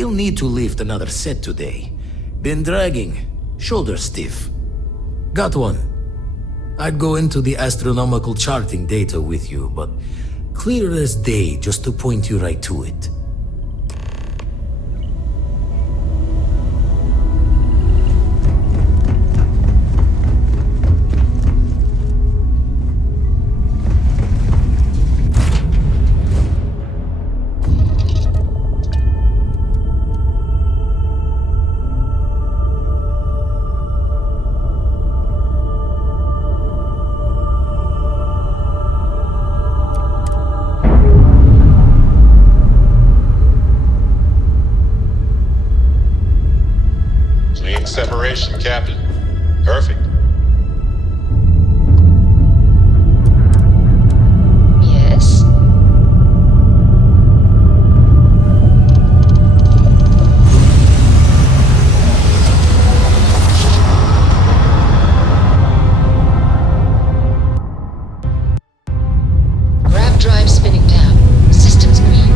Still need to lift another set today. Been dragging. Shoulder stiff. Got one. I'd go into the astronomical charting data with you, but clear as day just to point you right to it. Separation, Captain. Perfect. Yes? Grab drive spinning down. Systems green.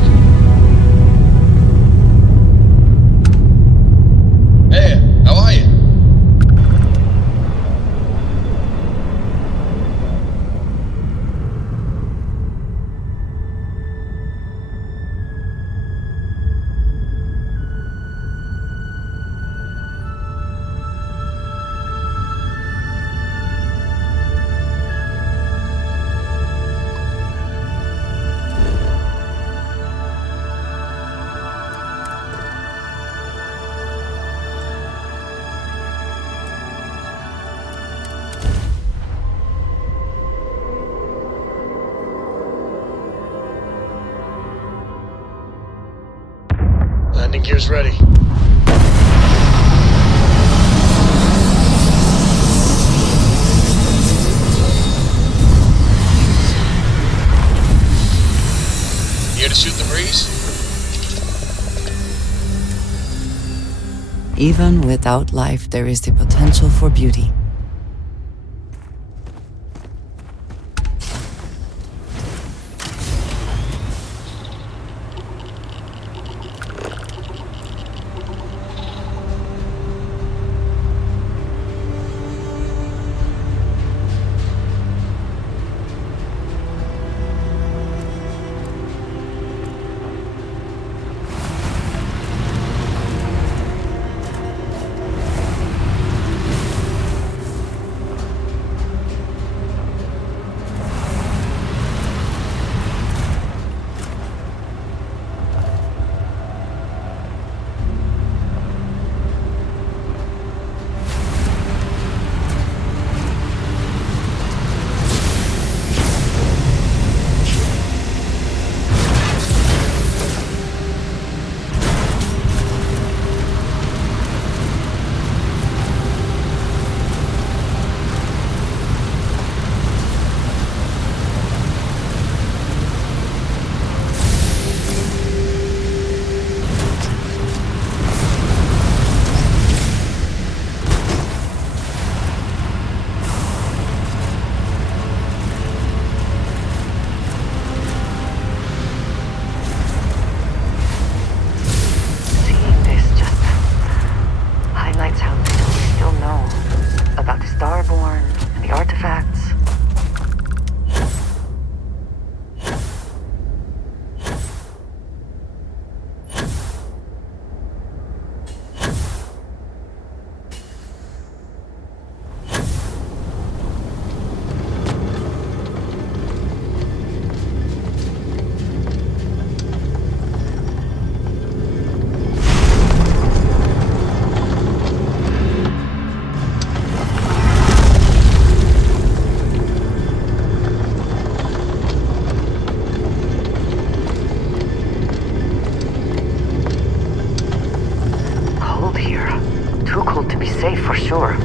Hey, how are you? Landing gear's ready. Here to shoot the breeze? Even without life, there is the potential for beauty. sure.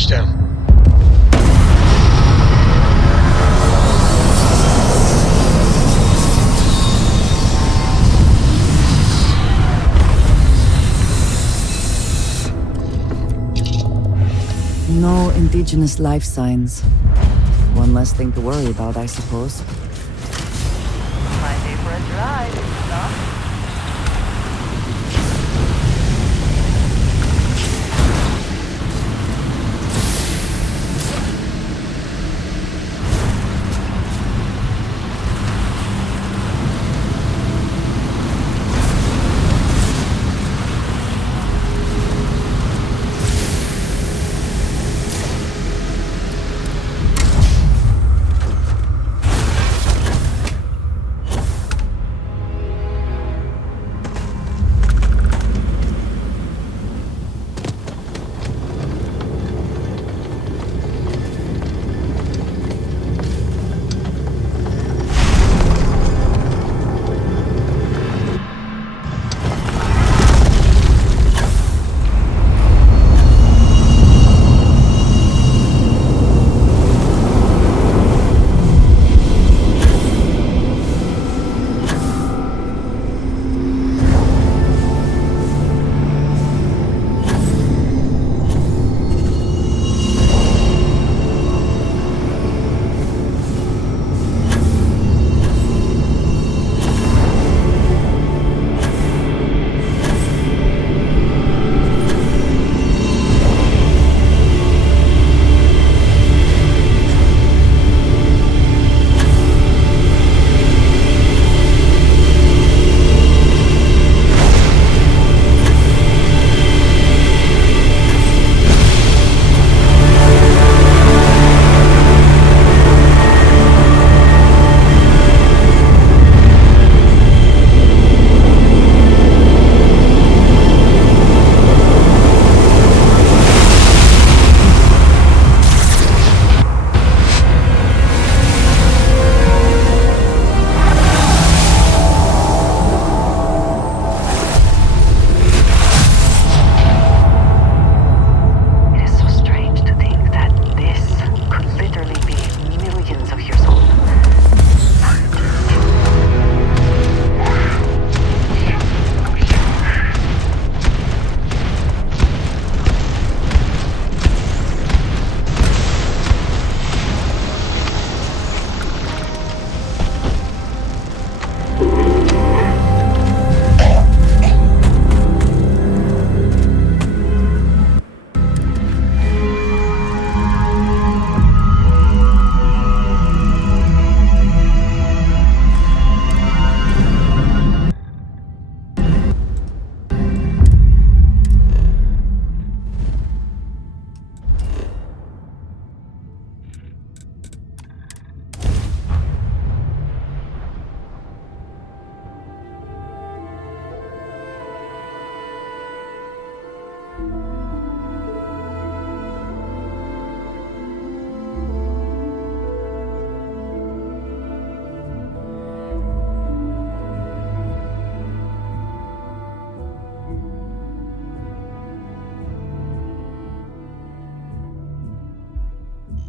touchdown. No indigenous life signs. One less thing to worry about, I suppose. My day for a drive, huh?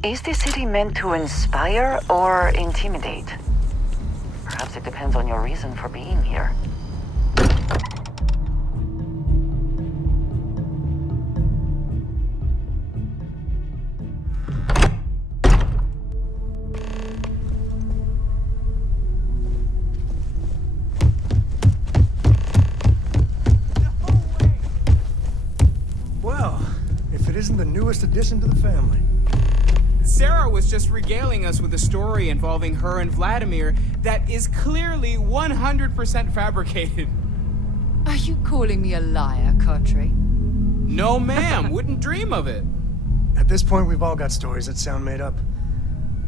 Is the city meant to inspire or intimidate? Perhaps it depends on your reason for being here. Well, if it isn't the newest addition to the family. Sarah was just regaling us with a story involving her and Vladimir that is clearly 100% fabricated. Are you calling me a liar, Cartray? No, ma'am. Wouldn't dream of it. At this point, we've all got stories that sound made up.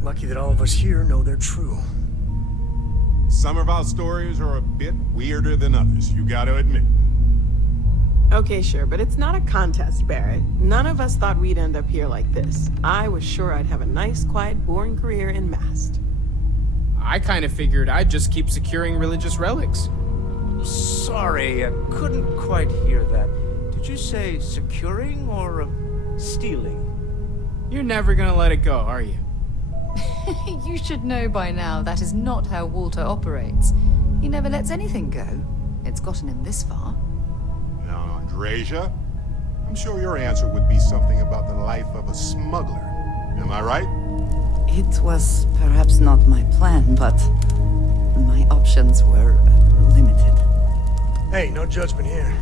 Lucky that all of us here know they're true. Some of our stories are a bit weirder than others, you gotta admit. Okay, sure, but it's not a contest, Barrett. None of us thought we'd end up here like this. I was sure I'd have a nice, quiet, boring career in Mast. I kind of figured I'd just keep securing religious relics. Sorry, I couldn't quite hear that. Did you say securing or stealing? You're never gonna let it go, are you? You should know by now that is not how Walter operates. He never lets anything go. It's gotten him this far. Now, Andreja, I'm sure your answer would be something about the life of a smuggler. Am I right? It was perhaps not my plan, but my options were limited. Hey, no judgment here.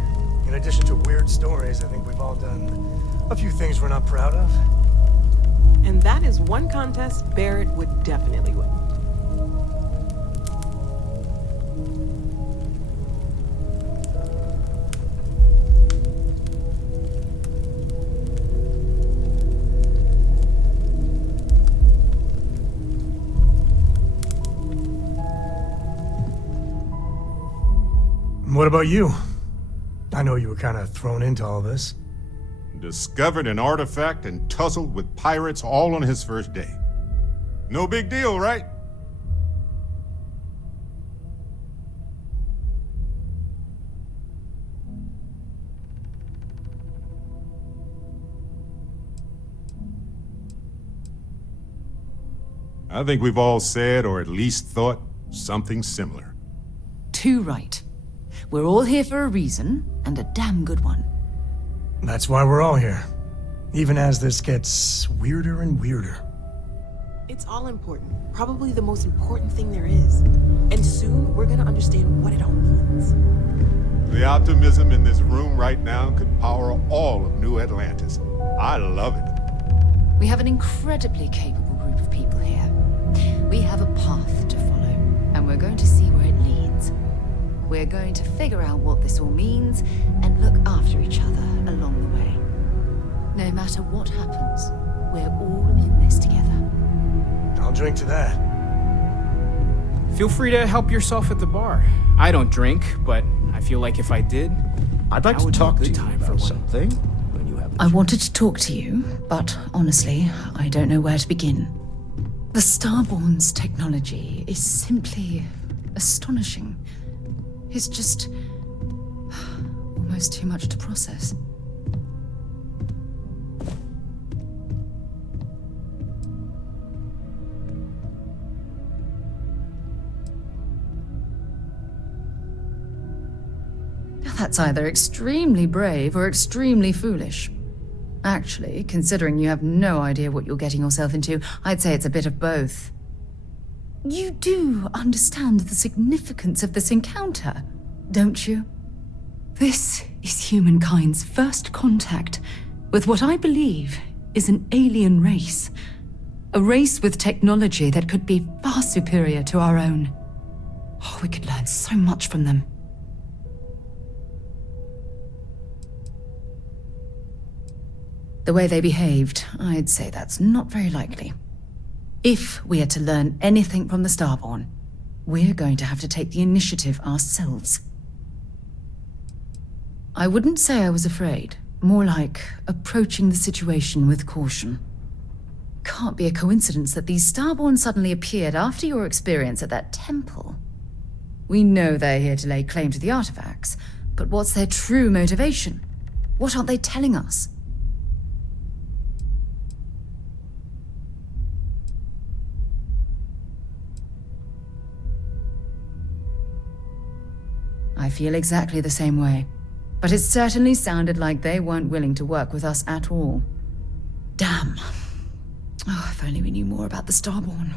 In addition to weird stories, I think we've all done a few things we're not proud of. And that is one contest Barrett would definitely win. What about you? I know you were kind of thrown into all this. Discovered an artifact and tussled with pirates all on his first day. No big deal, right? I think we've all said, or at least thought, something similar. Too right. We're all here for a reason, and a damn good one. That's why we're all here. Even as this gets weirder and weirder. It's all important. Probably the most important thing there is. And soon, we're gonna understand what it all means. The optimism in this room right now could power all of New Atlantis. I love it. We have an incredibly capable group of people here. We have a path to follow, and we're going to see where it leads. We're going to figure out what this all means, and look after each other along the way. No matter what happens, we're all in this together. I'll drink to that. Feel free to help yourself at the bar. I don't drink, but I feel like if I did, I'd like that to would be a talk to good you time for about one. something when you have the I wanted to talk to you, but honestly, I don't know where to begin. The Starborn's technology is simply astonishing. It's just almost too much to process. That's either extremely brave or extremely foolish. Actually, considering you have no idea what you're getting yourself into, I'd say it's a bit of both. You do understand the significance of this encounter, don't you? This is humankind's first contact with what I believe is an alien race. A race with technology that could be far superior to our own. Oh, we could learn so much from them. The way they behaved, I'd say that's not very likely. If we are to learn anything from the Starborn, we're going to have to take the initiative ourselves. I wouldn't say I was afraid, more like approaching the situation with caution. Can't be a coincidence that these Starborn suddenly appeared after your experience at that temple. We know they're here to lay claim to the artifacts, but what's their true motivation? What aren't they telling us? I feel exactly the same way. But it certainly sounded like they weren't willing to work with us at all. Damn. Oh, if only we knew more about the Starborn.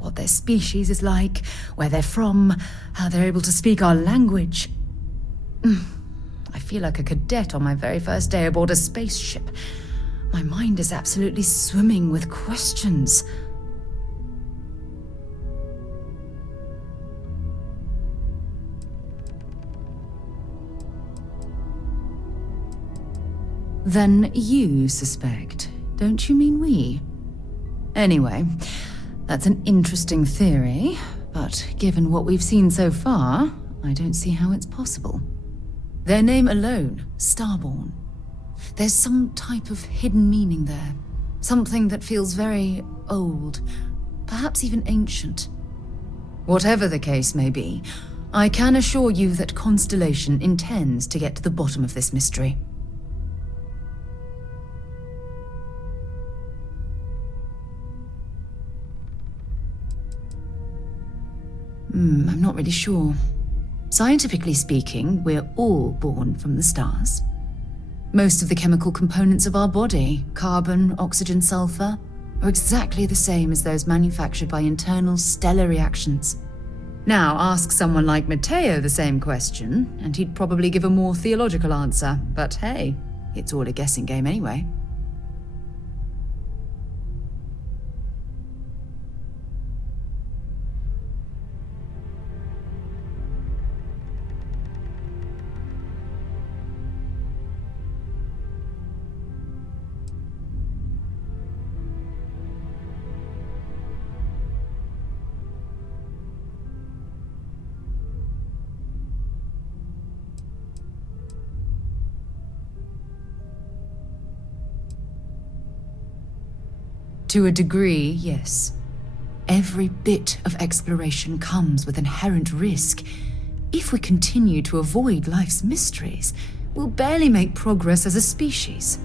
What their species is like, where they're from, how they're able to speak our language. I feel like a cadet on my very first day aboard a spaceship. My mind is absolutely swimming with questions. Then you suspect, don't you mean we? Anyway, that's an interesting theory, but given what we've seen so far, I don't see how it's possible. Their name alone, Starborn. There's some type of hidden meaning there. Something that feels very old, perhaps even ancient. Whatever the case may be, I can assure you that Constellation intends to get to the bottom of this mystery. I'm not really sure. Scientifically speaking, we're all born from the stars. Most of the chemical components of our body, carbon, oxygen, sulfur, are exactly the same as those manufactured by internal stellar reactions. Now, ask someone like Matteo the same question, and he'd probably give a more theological answer. But hey, it's all a guessing game anyway. To a degree, yes. Every bit of exploration comes with inherent risk. If we continue to avoid life's mysteries, we'll barely make progress as a species.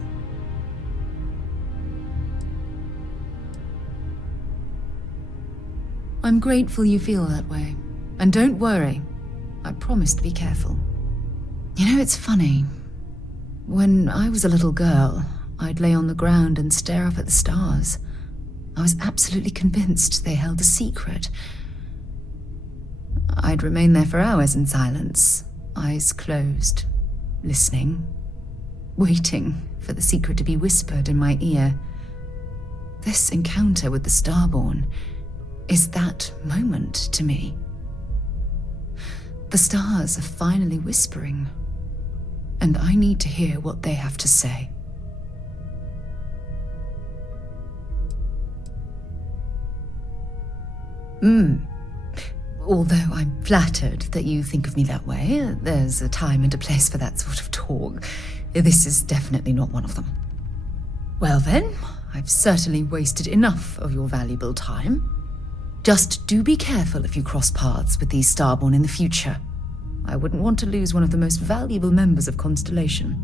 I'm grateful you feel that way. And don't worry, I promise to be careful. You know, it's funny. When I was a little girl, I'd lay on the ground and stare up at the stars. I was absolutely convinced they held a secret. I'd remain there for hours in silence, eyes closed, listening, waiting for the secret to be whispered in my ear. This encounter with the Starborn is that moment to me. The stars are finally whispering, and I need to hear what they have to say. Although I'm flattered that you think of me that way, there's a time and a place for that sort of talk. This is definitely not one of them. Well then, I've certainly wasted enough of your valuable time. Just do be careful if you cross paths with these Starborn in the future. I wouldn't want to lose one of the most valuable members of Constellation.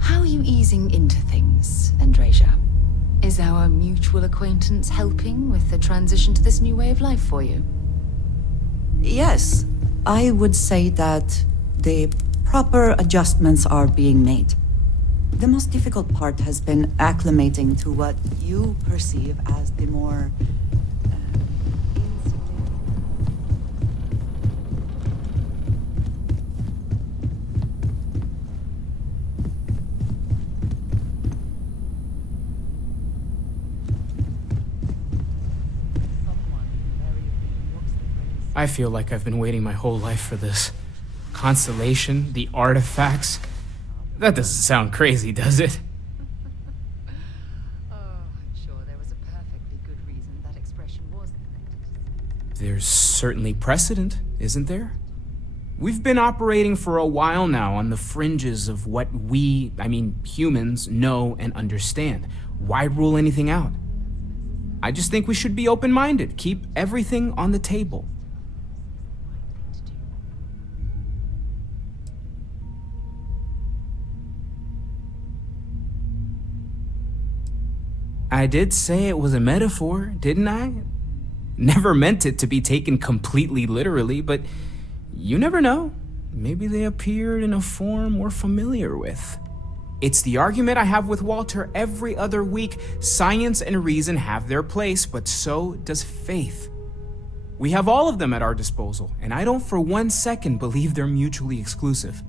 How are you easing into things, Andreja? Is our mutual acquaintance helping with the transition to this new way of life for you? Yes, I would say that the proper adjustments are being made. The most difficult part has been acclimating to what you perceive as the more I feel like I've been waiting my whole life for this. Constellation, the artifacts. That doesn't sound crazy, does it? Oh, I'm sure there was a perfectly good reason that expression was connected. There's certainly precedent, isn't there? We've been operating for a while now on the fringes of what we, humans, know and understand. Why rule anything out? I just think we should be open-minded, keep everything on the table. I did say it was a metaphor, didn't I? Never meant it to be taken completely literally, but you never know. Maybe they appeared in a form we're familiar with. It's the argument I have with Walter every other week. Science and reason have their place, but so does faith. We have all of them at our disposal, and I don't for 1 second believe they're mutually exclusive.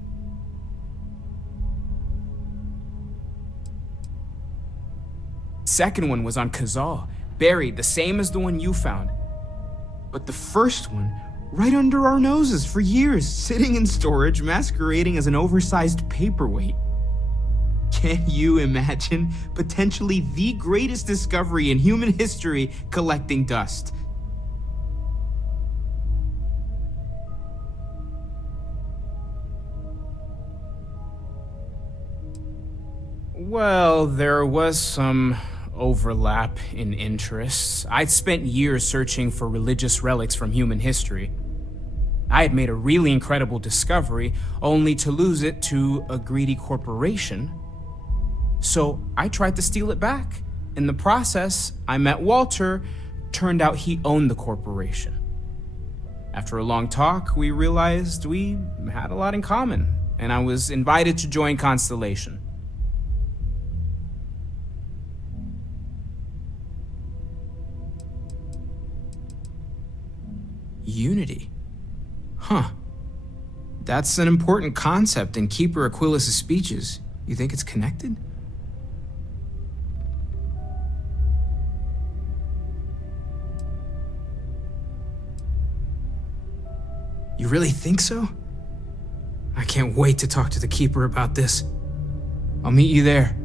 Second one was on Kazal, buried the same as the one you found. But the first one, right under our noses for years, sitting in storage, masquerading as an oversized paperweight. Can you imagine potentially the greatest discovery in human history collecting dust? Well, there was some overlap in interests. I'd spent years searching for religious relics from human history. I had made a really incredible discovery, only to lose it to a greedy corporation So I tried to steal it back. In the process, I met Walter. Turned out he owned the corporation. After a long talk, we realized we had a lot in common, and I was invited to join Constellation. Unity. Huh. That's an important concept in Keeper Aquilus' speeches. You think it's connected? You really think so? I can't wait to talk to the Keeper about this. I'll meet you there.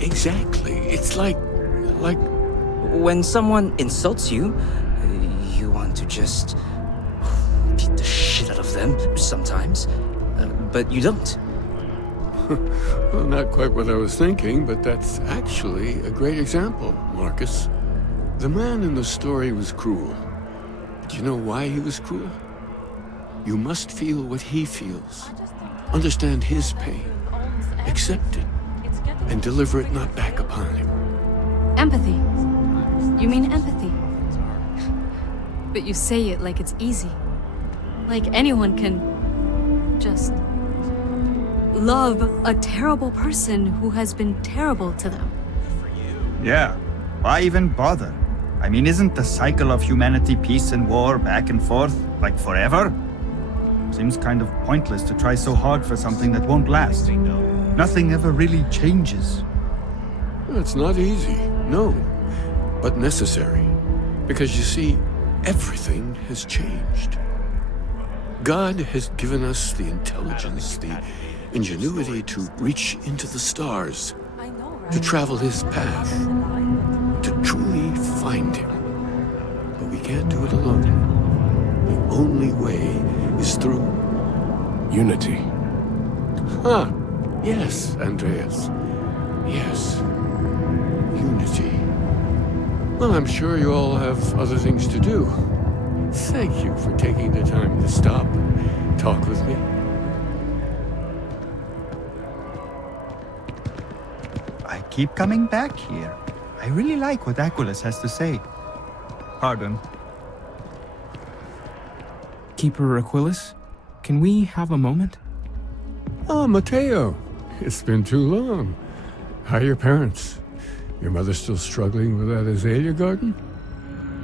Exactly. It's like... When someone insults you, you want to just beat the shit out of them sometimes, but you don't. Well, not quite what I was thinking, but that's actually a great example, Marcus. The man in the story was cruel. Do you know why he was cruel? You must feel what he feels. Understand his pain. Accept it. And deliver it not back upon him. Empathy. You mean empathy? But you say it like it's easy. Like anyone can just love a terrible person who has been terrible to them. Yeah, why even bother? I mean, isn't the cycle of humanity peace and war back and forth, like forever? Seems kind of pointless to try so hard for something that won't last. Nothing ever really changes. It's not easy, no, but necessary. Because you see, everything has changed. God has given us the intelligence, the ingenuity to reach into the stars, to travel his path, to truly find him. But we can't do it alone. The only way is through unity. Huh. Yes, Andreas. Yes. Unity. Well, I'm sure you all have other things to do. Thank you for taking the time to stop and talk with me. I keep coming back here. I really like what Aquilus has to say. Pardon. Keeper Aquilus, can we have a moment? Oh, Matteo. It's been too long. How are your parents? Your mother still struggling with that azalea garden?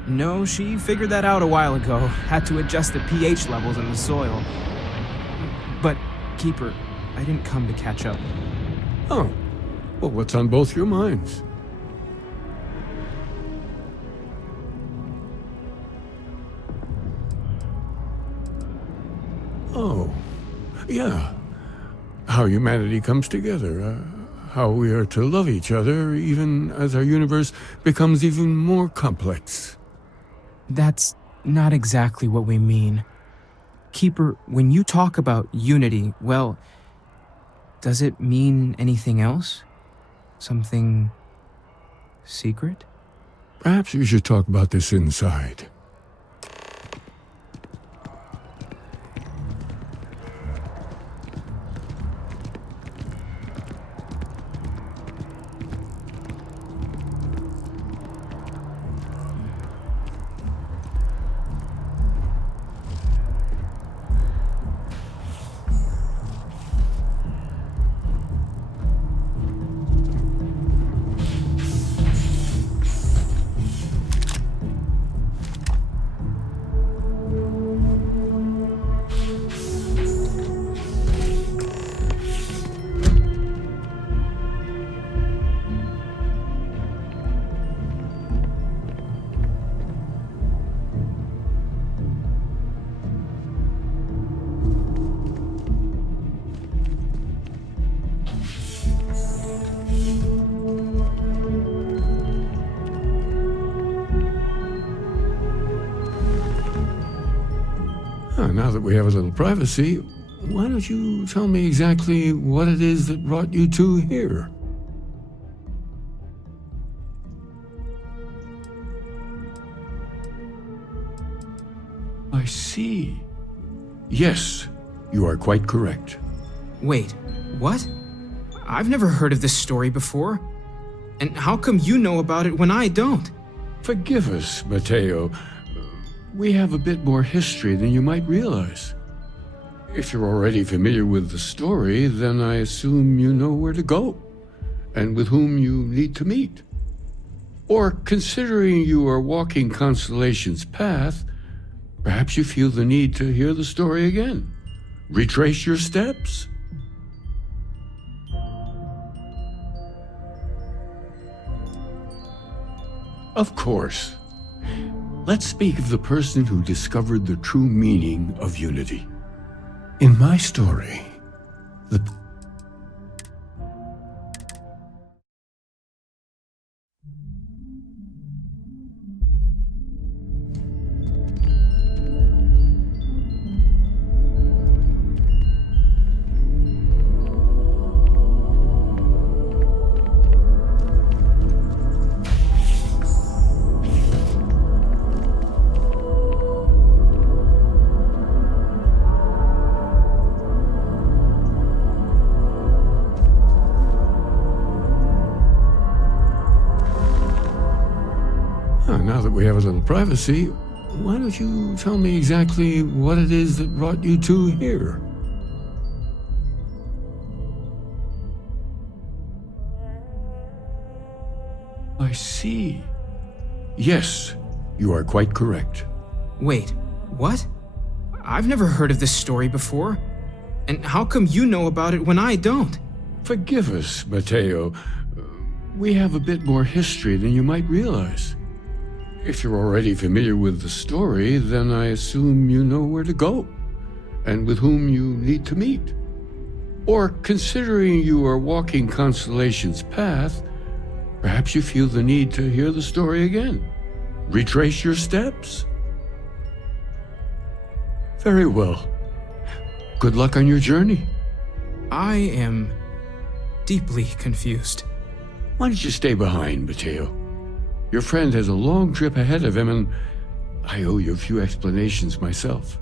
No, she figured that out a while ago. Had to adjust the pH levels in the soil. But, Keeper, I didn't come to catch up. Oh, Well, what's on both your minds? Oh, yeah. How humanity comes together. How we are to love each other even as our universe becomes even more complex. That's not exactly what we mean. Keeper, when you talk about unity, well, does it mean anything else? Something secret? Perhaps we should talk about this inside. Now that we have a little privacy, why don't you tell me exactly what it is that brought you two here? I see. Yes, you are quite correct. Wait, what? I've never heard of this story before. And how come you know about it when I don't? Forgive us, Matteo. We have a bit more history than you might realize. If you're already familiar with the story, then I assume you know where to go and with whom you need to meet. Or considering you are walking Constellation's path, perhaps you feel the need to hear the story again. Retrace your steps. Of course. Let's speak of the person who discovered the true meaning of unity. In my story, the Now that we have a little privacy, why don't you tell me exactly what it is that brought you two here? I see. Yes, you are quite correct. Wait, what? I've never heard of this story before. And how come you know about it when I don't? Forgive us, Matteo. We have a bit more history than you might realize. If you're already familiar with the story, then I assume you know where to go and with whom you need to meet. Or considering you are walking Constellation's path, perhaps you feel the need to hear the story again. Retrace your steps. Very well. Good luck on your journey. I am deeply confused. Why don't you stay behind, Matteo? Your friend has a long trip ahead of him, and I owe you a few explanations myself.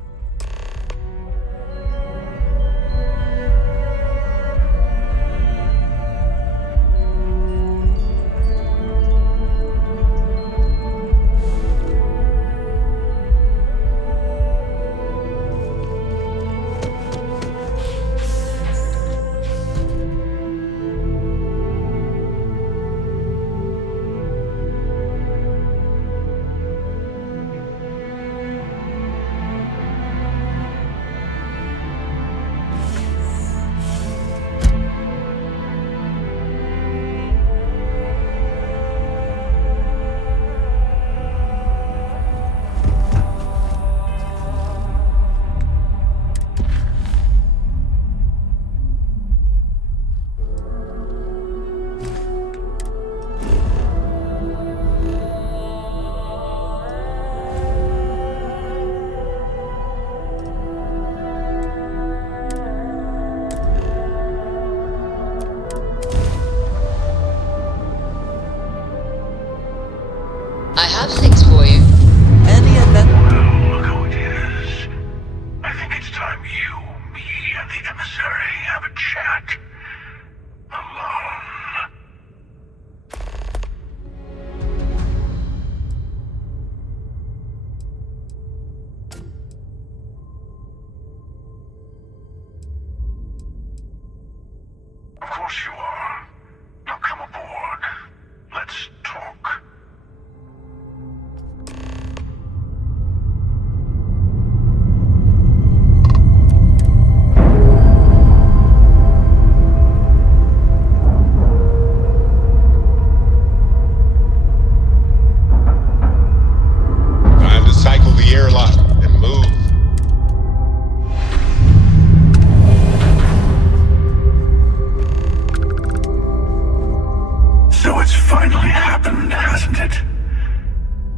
it's finally happened, hasn't it?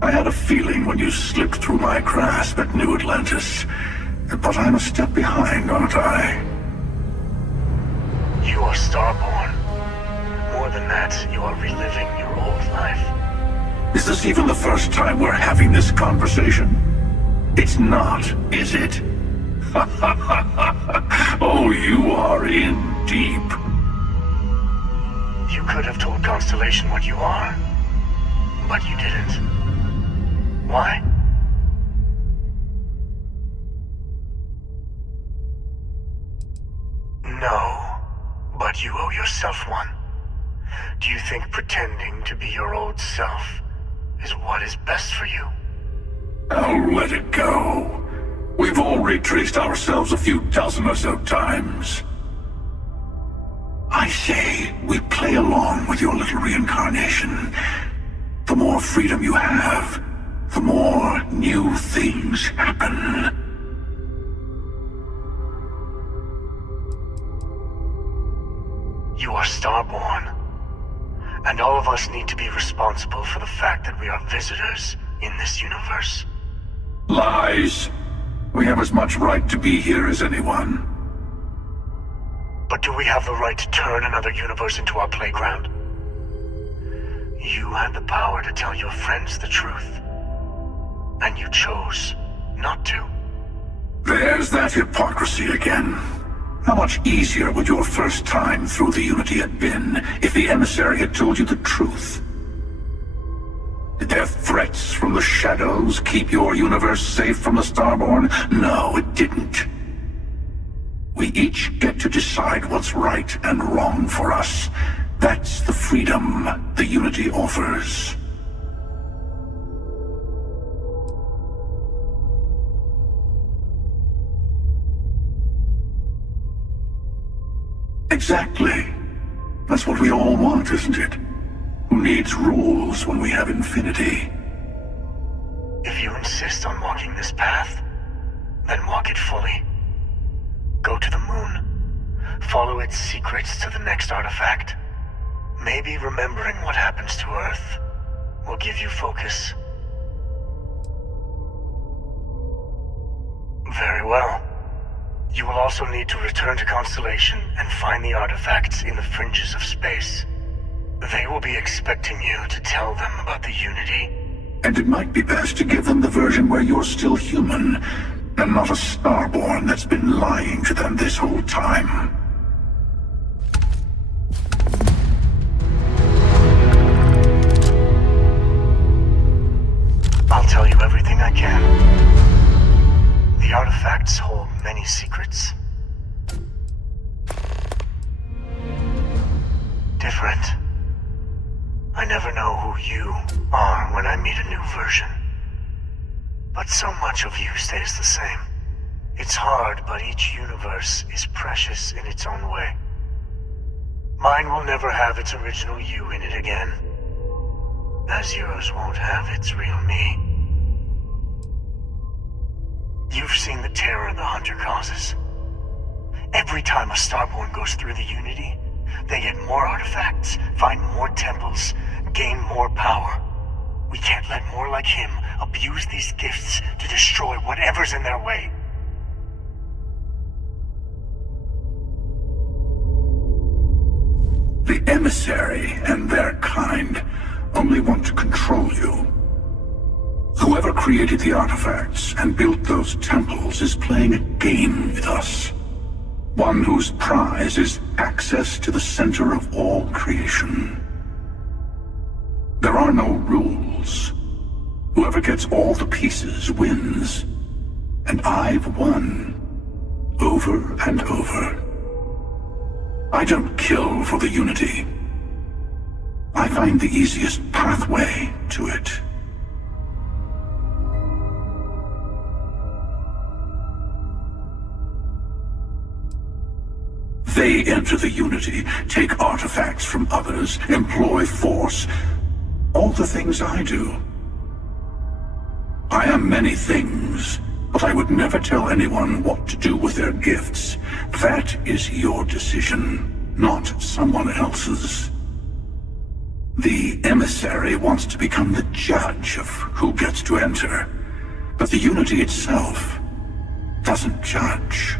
I had a feeling when you slipped through my grasp at New Atlantis, but I'm a step behind, aren't I? You are Starborn. More than that, you are reliving your old life. Is this even the first time we're having this conversation? It's not, is it? Oh, you are in deep. You could have told Constellation what you are, but you didn't. Why? No, but you owe yourself one. Do you think pretending to be your old self is what is best for you? Oh, let it go. We've all retraced ourselves a few dozen or so times. I say, we play along with your little reincarnation. The more freedom you have, the more new things happen. You are Starborn. And all of us need to be responsible for the fact that we are visitors in this universe. Lies. We have as much right to be here as anyone. But do we have the right to turn another universe into our playground? You had the power to tell your friends the truth. And you chose not to. There's that hypocrisy again. How much easier would your first time through the Unity have been if the emissary had told you the truth? Did their threats from the shadows keep your universe safe from the Starborn? No, it didn't. We each get to decide what's right and wrong for us. That's the freedom the Unity offers. Exactly. That's what we all want, isn't it? Who needs rules when we have infinity? If you insist on walking this path, then walk it fully. Go to the moon. Follow its secrets to the next artifact. Maybe remembering what happens to Earth will give you focus. Very well. You will also need to return to Constellation and find the artifacts in the fringes of space. They will be expecting you to tell them about the Unity. And it might be best to give them the version where you're still human, and not a Starborn that's been lying to them this whole time. I'll tell you everything I can. The artifacts hold many secrets. Different. I never know who you are when I meet a new version. But so much of you stays the same. It's hard, but each universe is precious in its own way. Mine will never have its original you in it again, as yours won't have its real me. You've seen the terror the Hunter causes. Every time a Starborn goes through the Unity, they get more artifacts, find more temples, gain more power. We can't let more like him abuse these gifts to destroy whatever's in their way. The emissary and their kind only want to control you. Whoever created the artifacts and built those temples is playing a game with us. One whose prize is access to the center of all creation. There are no rules. Whoever gets all the pieces wins. And I've won. Over and over. I don't kill for the Unity. I find the easiest pathway to it. They enter the Unity, take artifacts from others, employ force. All the things I do. I am many things, but I would never tell anyone what to do with their gifts. That is your decision, not someone else's. The emissary wants to become the judge of who gets to enter, but the Unity itself doesn't judge.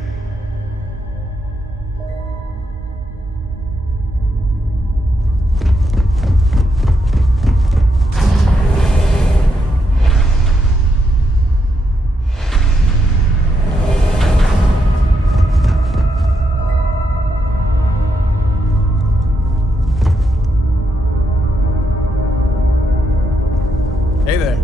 Hey there.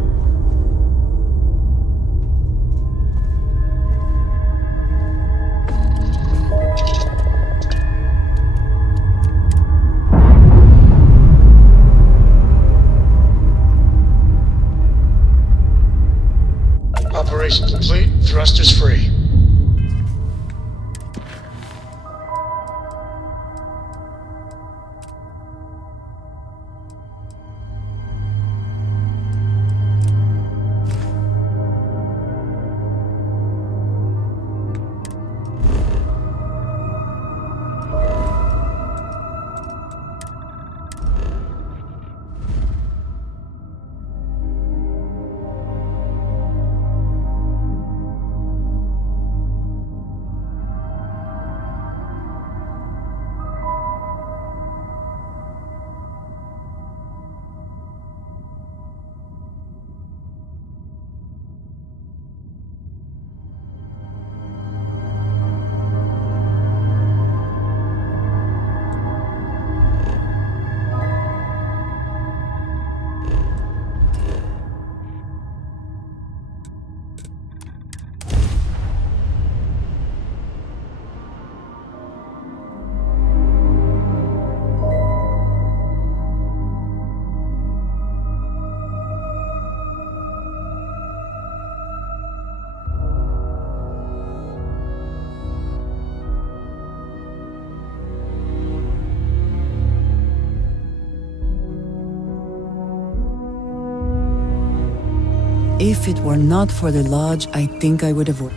Operation complete. Thrusters free. If it were not for the lodge, I think I would have worked.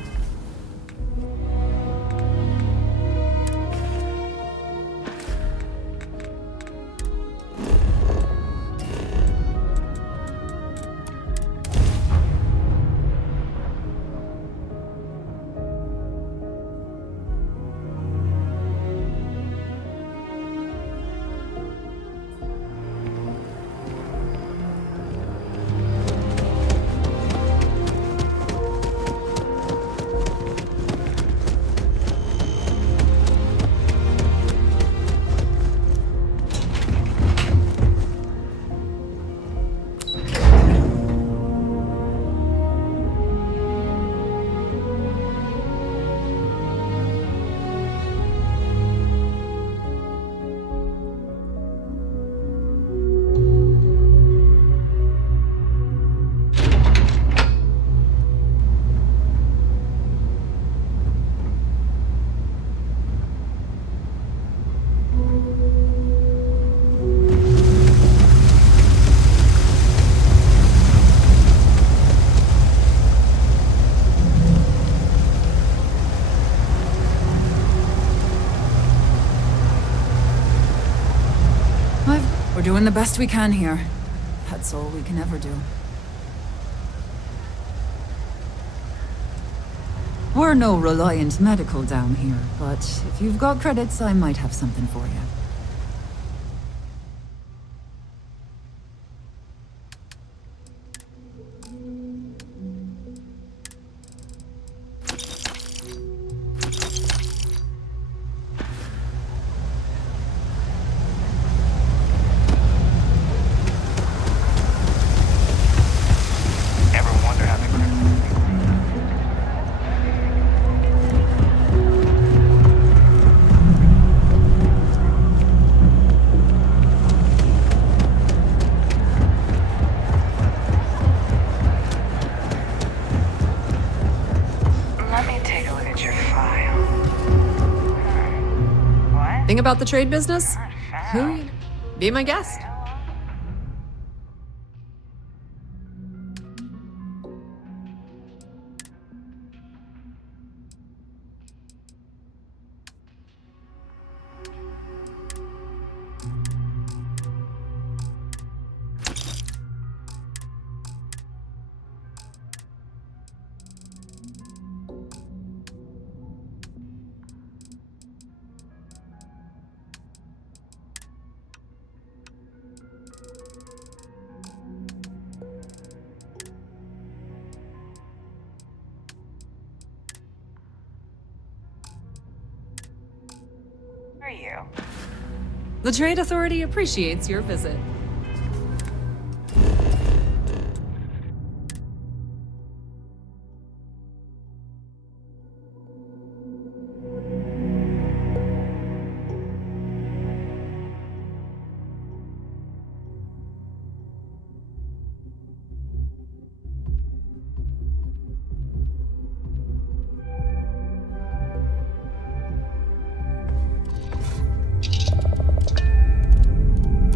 We're doing the best we can here. That's all we can ever do. We're no Reliant Medical down here, but if you've got credits, I might have something for you. Thing about the trade business? Who? Be my guest. The Trade Authority appreciates your visit.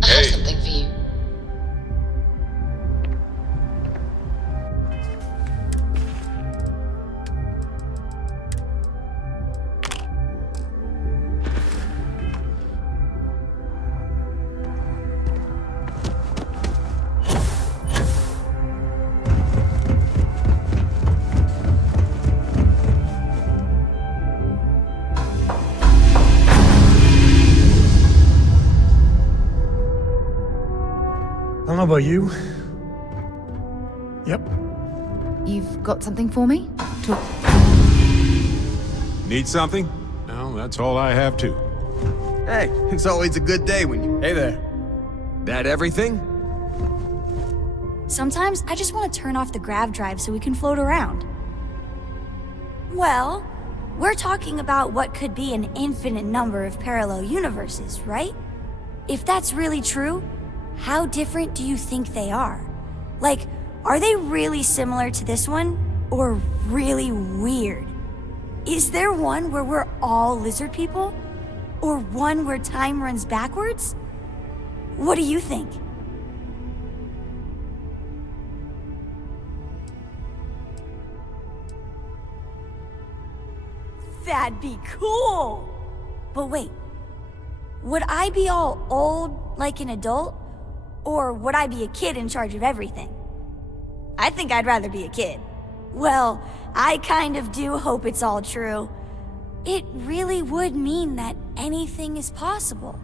I have something for you. I don't know about you. Yep. You've got something for me? Need something? Well, that's all I have too. Hey, it's always a good day when you... Hey there. That everything? Sometimes I just want to turn off the grav drive so we can float around. Well, we're talking about what could be an infinite number of parallel universes, right? If that's really true, how different do you think they are? Like, are they really similar to this one, or really weird? Is there one where we're all lizard people? Or one where time runs backwards? What do you think? That'd be cool! But wait, would I be all old like an adult? Or would I be a kid in charge of everything? I think I'd rather be a kid. Well, I kind of do hope it's all true. It really would mean that anything is possible.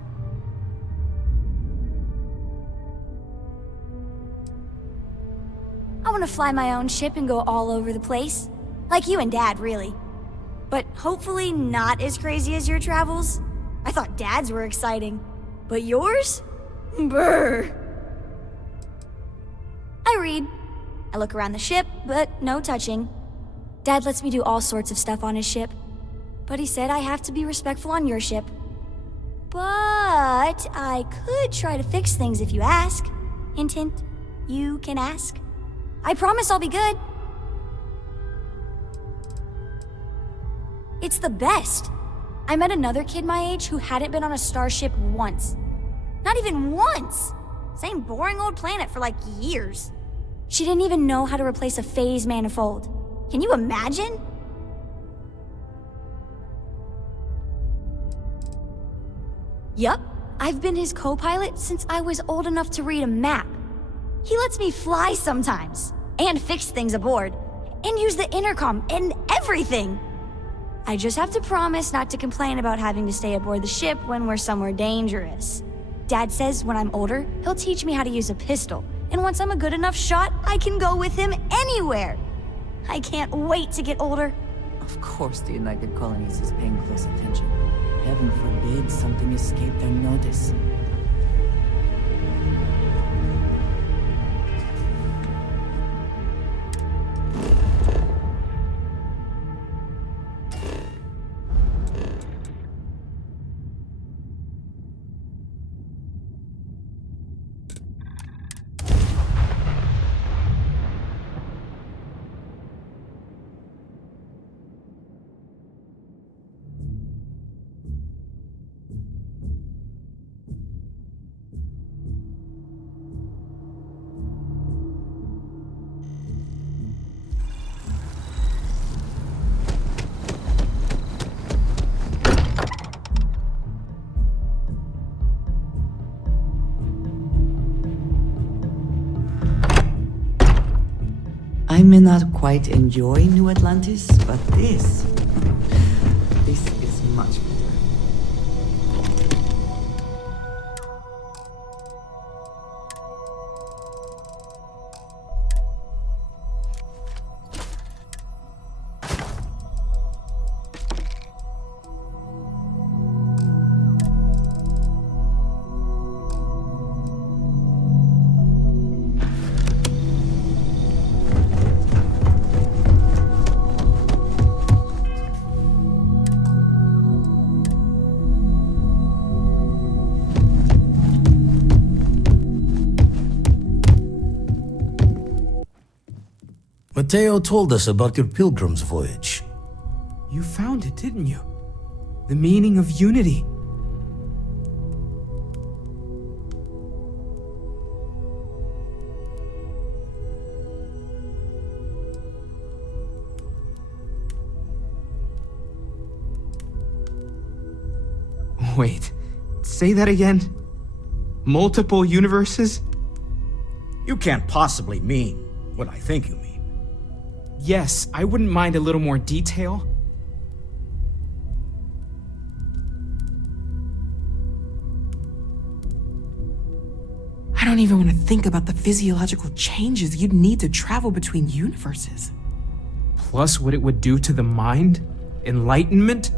I want to fly my own ship and go all over the place. Like you and Dad, really. But hopefully not as crazy as your travels. I thought Dad's were exciting. But yours? Brr. I read. I look around the ship, but no touching. Dad lets me do all sorts of stuff on his ship. But he said I have to be respectful on your ship. But I could try to fix things if you ask. Hint, hint. You can ask. I promise I'll be good. It's the best. I met another kid my age who hadn't been on a starship once. Not even once! Same boring old planet for like years. She didn't even know how to replace a phase manifold. Can you imagine? Yup, I've been his co-pilot since I was old enough to read a map. He lets me fly sometimes, and fix things aboard, and use the intercom and everything. I just have to promise not to complain about having to stay aboard the ship when we're somewhere dangerous. Dad says when I'm older, he'll teach me how to use a pistol, and once I'm a good enough shot, I can go with him anywhere. I can't wait to get older. Of course the United Colonies is paying close attention. Heaven forbid something escaped their notice. I may not quite enjoy New Atlantis, but this is much better. Matteo told us about your pilgrim's voyage. You found it, didn't you? The meaning of unity. Wait, say that again? Multiple universes? You can't possibly mean what I think you mean. Yes, I wouldn't mind a little more detail. I don't even want to think about the physiological changes you'd need to travel between universes. Plus what it would do to the mind? Enlightenment?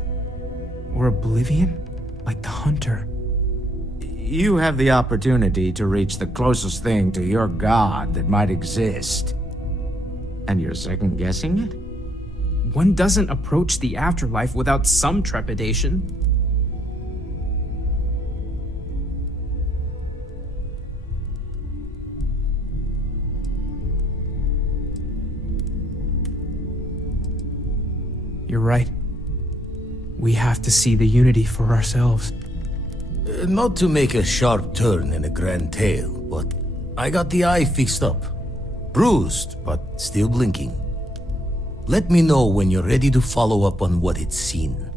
Or oblivion? Like the hunter. You have the opportunity to reach the closest thing to your god that might exist. And you're second-guessing it? One doesn't approach the afterlife without some trepidation. You're right. We have to see the unity for ourselves. Not to make a sharp turn in a grand tale, but I got the eye fixed up. Bruised, but still blinking. Let me know when you're ready to follow up on what it's seen.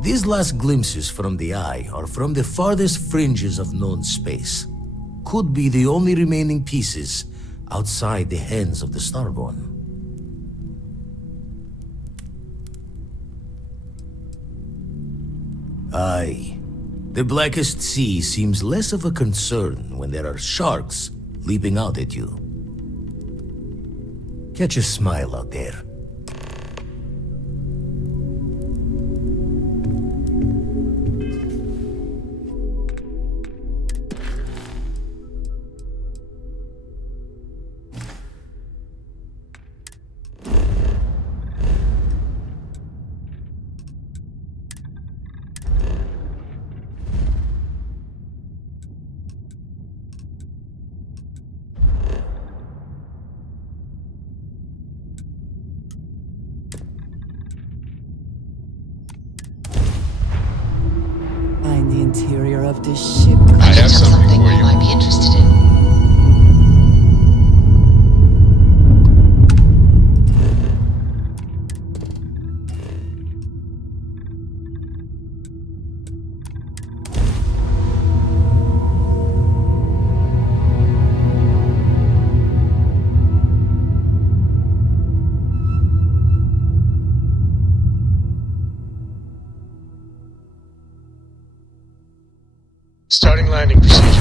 These last glimpses from the eye are from the farthest fringes of known space. Could be the only remaining pieces outside the hands of the Starborn. Aye. The blackest sea seems less of a concern when there are sharks leaping out at you. Catch a smile out there. Find the interior of this ship. I have something you might be interested in. Starting landing procedure.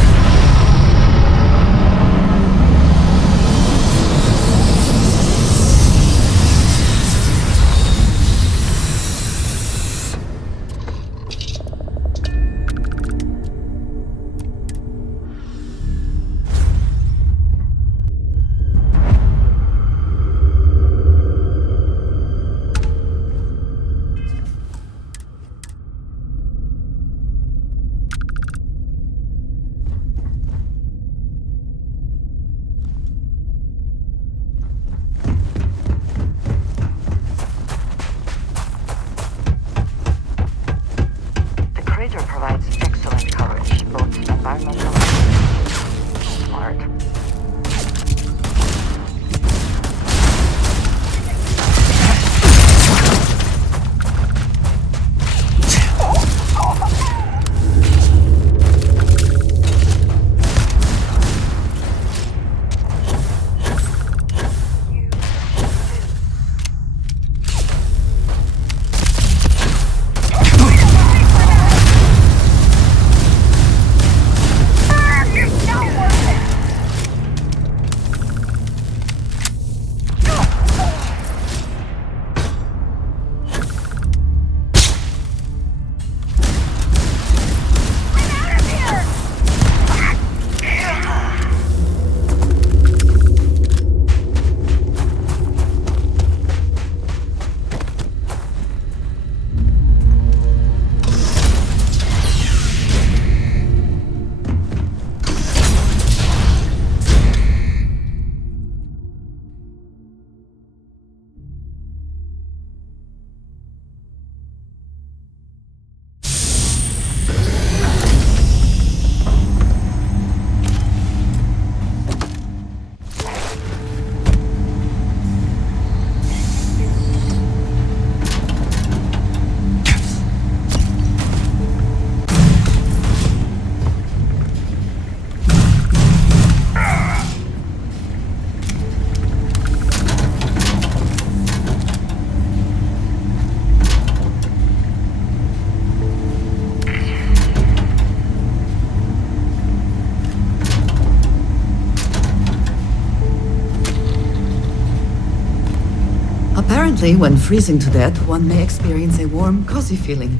Apparently, when freezing to death, one may experience a warm, cozy feeling.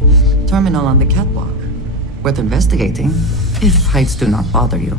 Terminal on the catwalk. Worth investigating, if heights do not bother you.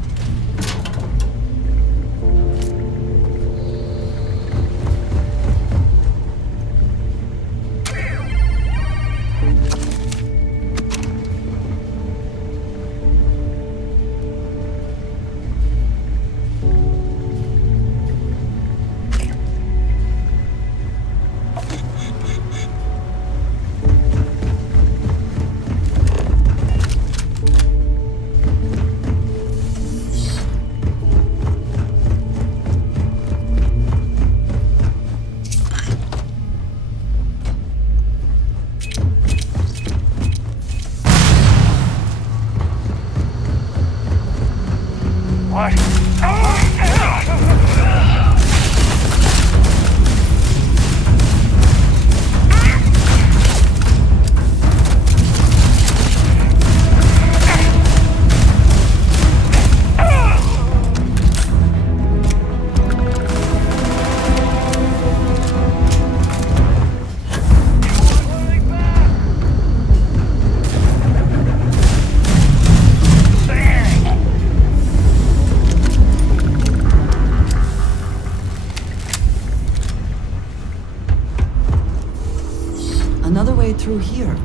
Another way through here.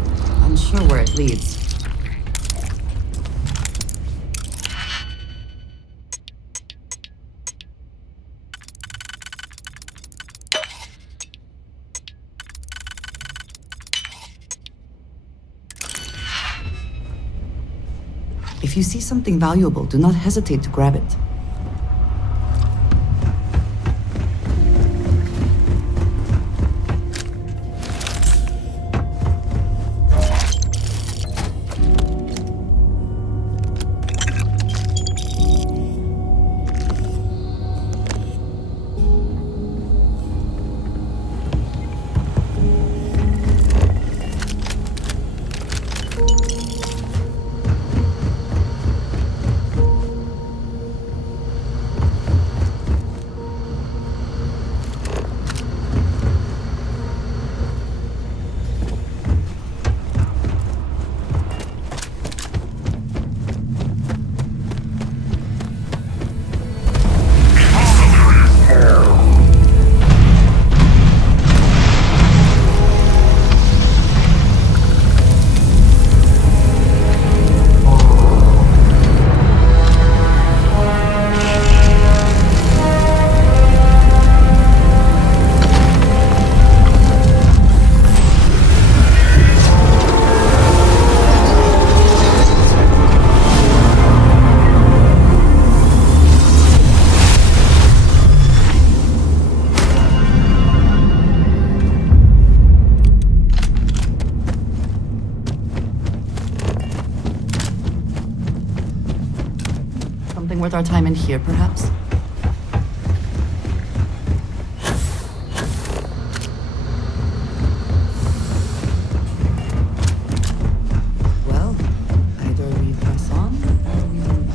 Unsure where it leads. If you see something valuable, do not hesitate to grab it. Worth our time in here, perhaps? Well, either we press on, or we don't.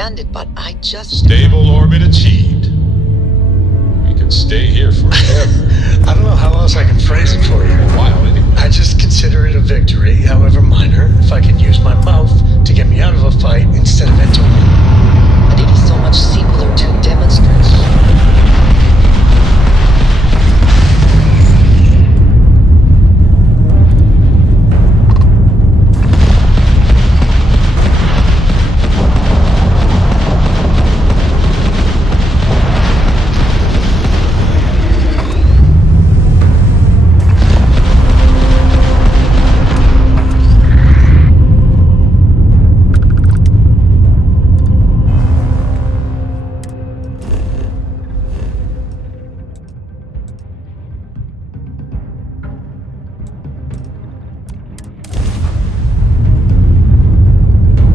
understand it, but I just... Stable orbit achieved. We can stay here forever. I don't know how else I can phrase it for you. A while, anyway. I just consider it a victory, however minor, if I can use my mouth to get me out of a fight instead of into one. But it is so much simpler to demonstrate.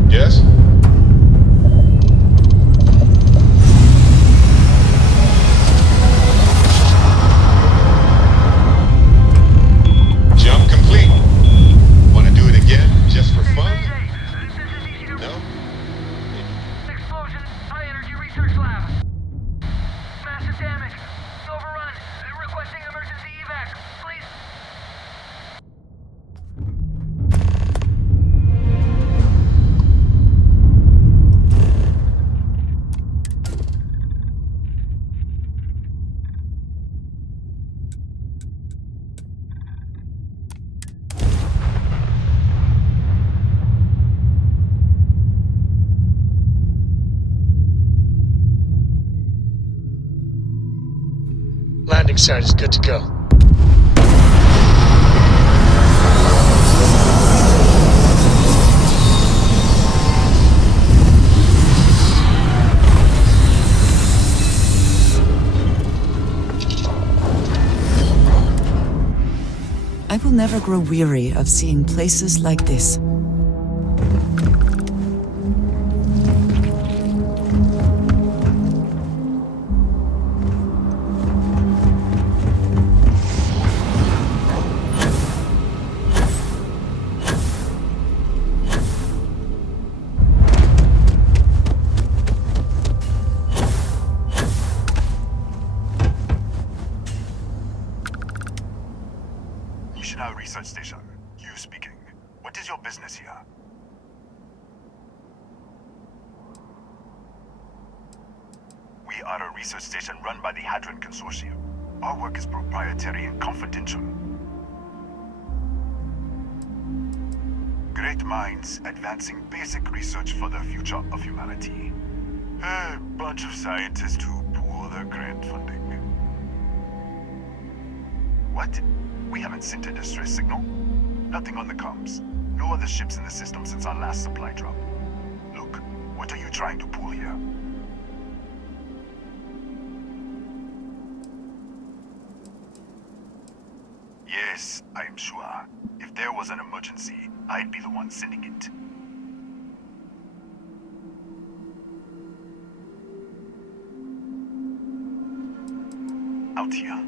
Yes? Jump complete. Want to do it again, just for fun? No? Explosion, high energy research lab. Massive damage. Overrun. Requesting emergency evac. Please. Landing site is good to go. I will never grow weary of seeing places like this. Research Station. You speaking. What is your business here? We are a research station run by the Hadron Consortium. Our work is proprietary and confidential. Great minds advancing basic research for the future of humanity. A bunch of scientists who pool their grant funding. What? We haven't sent a distress signal? Nothing on the comms. No other ships in the system since our last supply drop. Look, what are you trying to pull here? Yes, I am sure. If there was an emergency, I'd be the one sending it. Out here,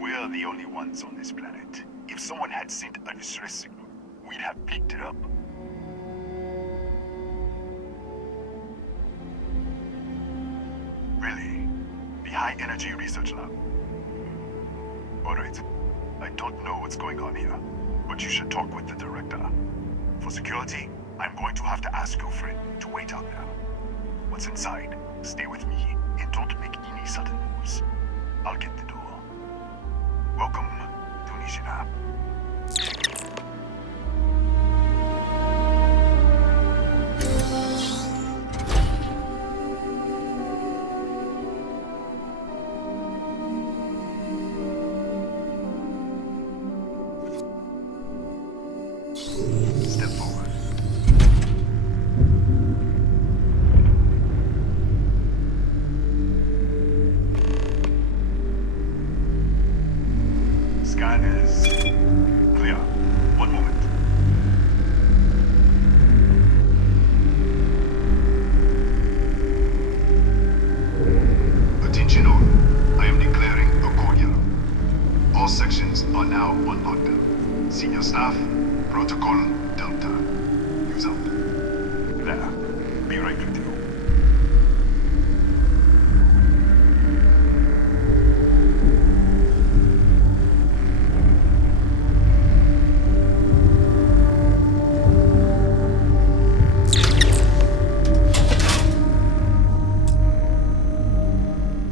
we're the only ones on this planet. If someone had sent a distress signal, we'd have picked it up. Really? The High Energy Research Lab? Alright. I don't know what's going on here, but you should talk with the director. For security, I'm going to have to ask your friend to wait out there. What's inside, stay with me, and don't make any sudden moves. I'll get the door. Welcome to Nishina. Step forward. Scanners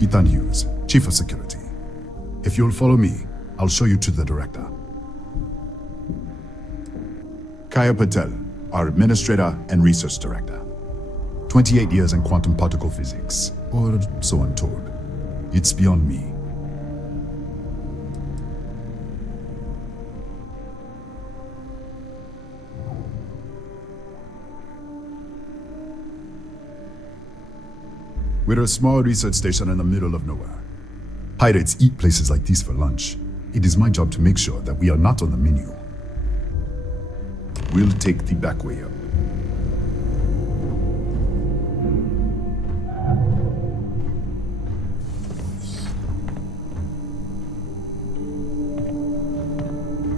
Ethan Hughes, Chief of Security. If you'll follow me, I'll show you to the director. Kaya Patel, our Administrator and Research Director. 28 years in quantum particle physics, or so I'm told. It's beyond me. We're a small research station in the middle of nowhere. Pirates eat places like these for lunch. It is my job to make sure that we are not on the menu. We'll take the back way up.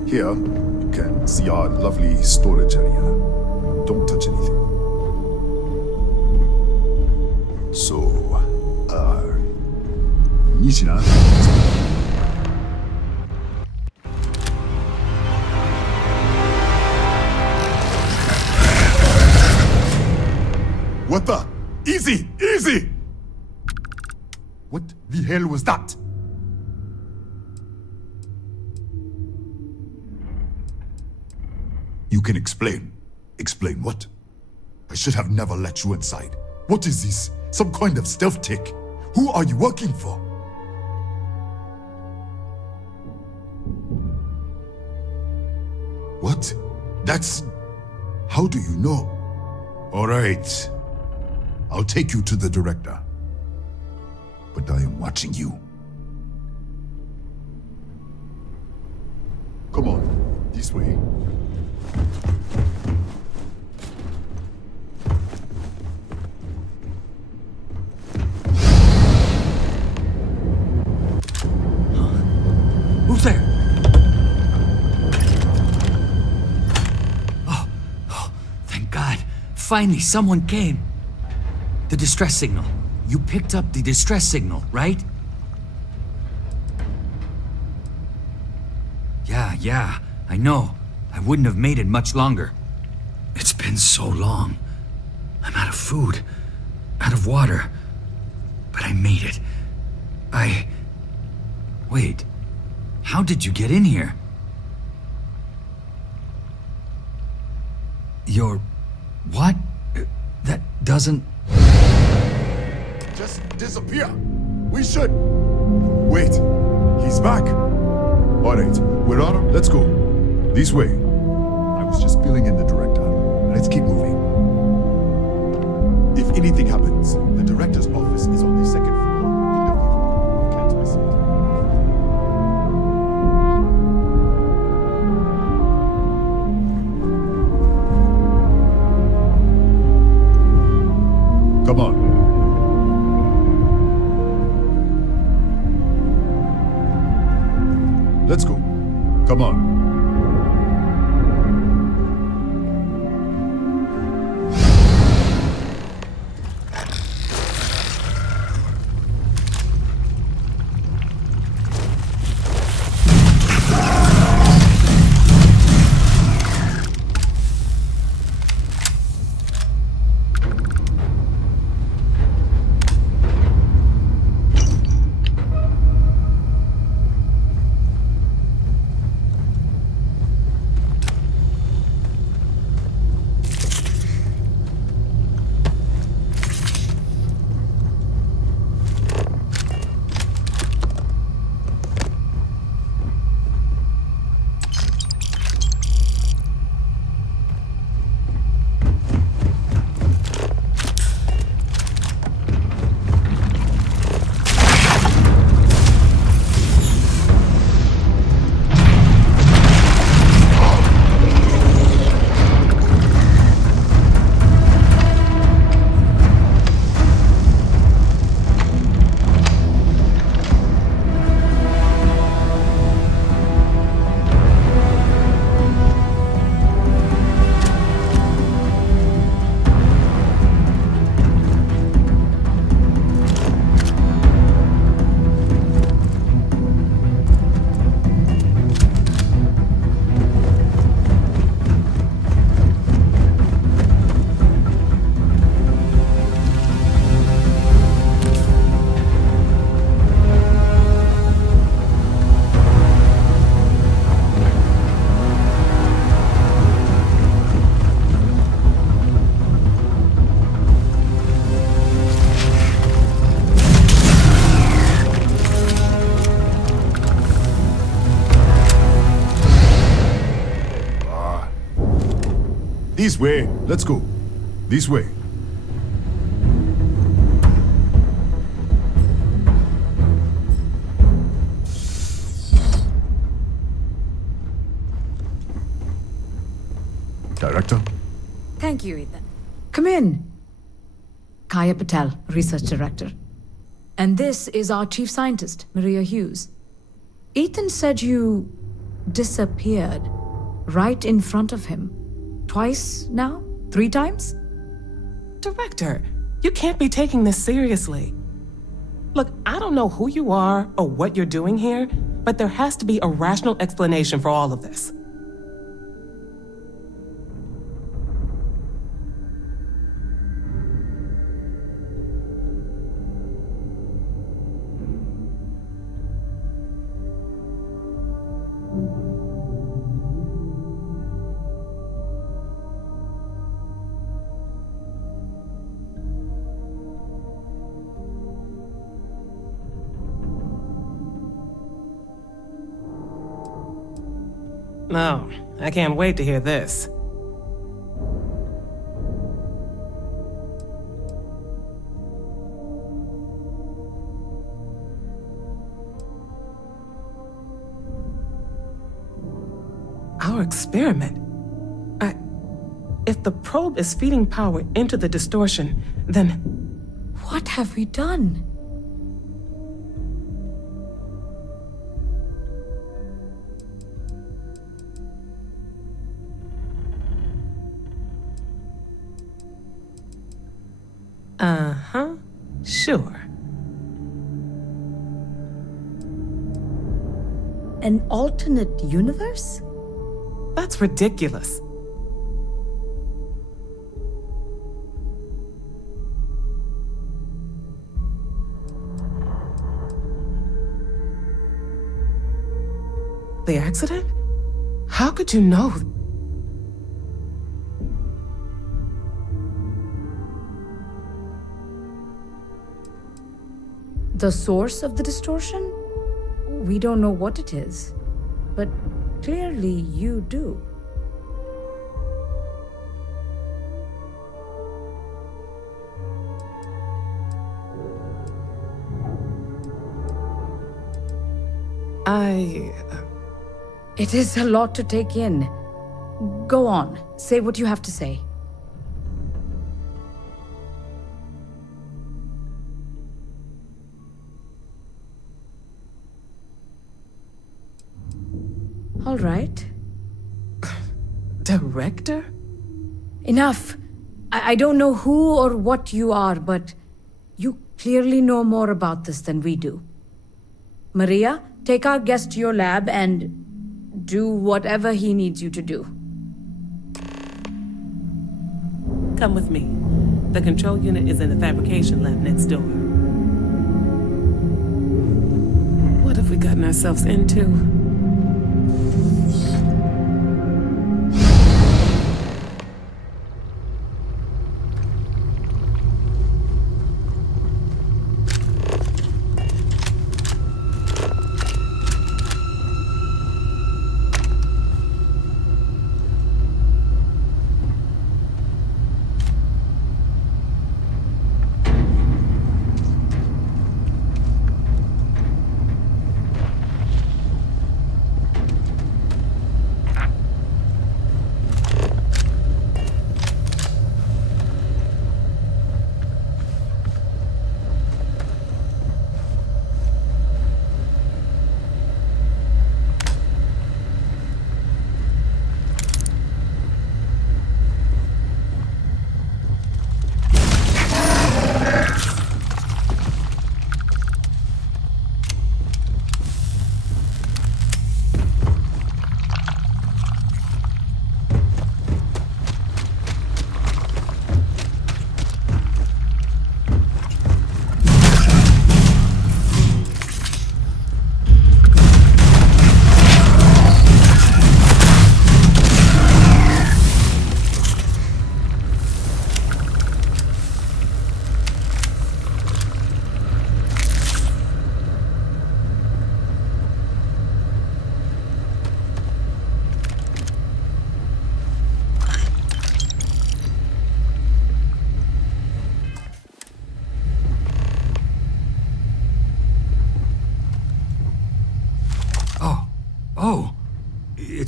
Here, you can see our lovely storage area. Don't touch anything. So, Nishina. What the? Easy! Easy! What the hell was that? You can explain. Explain what? I should have never let you inside. What is this? Some kind of stealth tick? Who are you working for? What? That's... How do you know? All right. I'll take you to the director. But I am watching you. Come on, this way. Who's there? Oh, thank God. Finally, someone came. The distress signal. You picked up the distress signal, right? Yeah, I know. I wouldn't have made it much longer. It's been so long. I'm out of food, out of water. But I made it. Wait. How did you get in here? You're... what? That doesn't... Just disappear. We should... Wait. He's back. All right, we're on him. Let's go. This way. I was just filling in the director. Let's keep moving. If anything happens, the director's office is on the second floor. You can't miss it. Come on. Let's go. Come on. This way. Let's go. This way. Director? Thank you, Ethan. Come in. Kaya Patel, Research Director. And this is our Chief Scientist, Maria Hughes. Ethan said you disappeared right in front of him. Twice now? 3 times? Director, you can't be taking this seriously. Look, I don't know who you are or what you're doing here, but there has to be a rational explanation for all of this. No, I can't wait to hear this. Our experiment? If the probe is feeding power into the distortion, then... What have we done? Uh-huh. Sure. An alternate universe? That's ridiculous. The accident? How could you know? The source of the distortion? We don't know what it is, but clearly you do. It is a lot to take in. Go on, say what you have to say. All right. Director? Enough. I don't know who or what you are, but you clearly know more about this than we do. Maria, take our guest to your lab and do whatever he needs you to do. Come with me. The control unit is in the fabrication lab next door. What have we gotten ourselves into?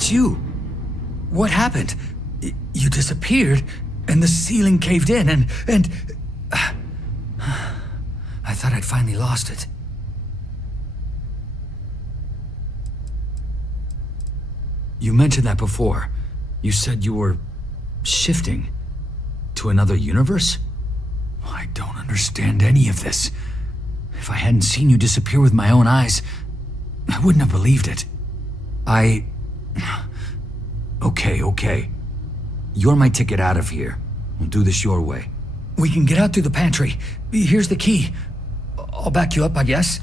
It's you. What happened? You disappeared, and the ceiling caved in, and... I thought I'd finally lost it. You mentioned that before. You said you were shifting to another universe? I don't understand any of this. If I hadn't seen you disappear with my own eyes, I wouldn't have believed it. Okay. You're my ticket out of here. We'll do this your way. We can get out through the pantry. Here's the key. I'll back you up, I guess.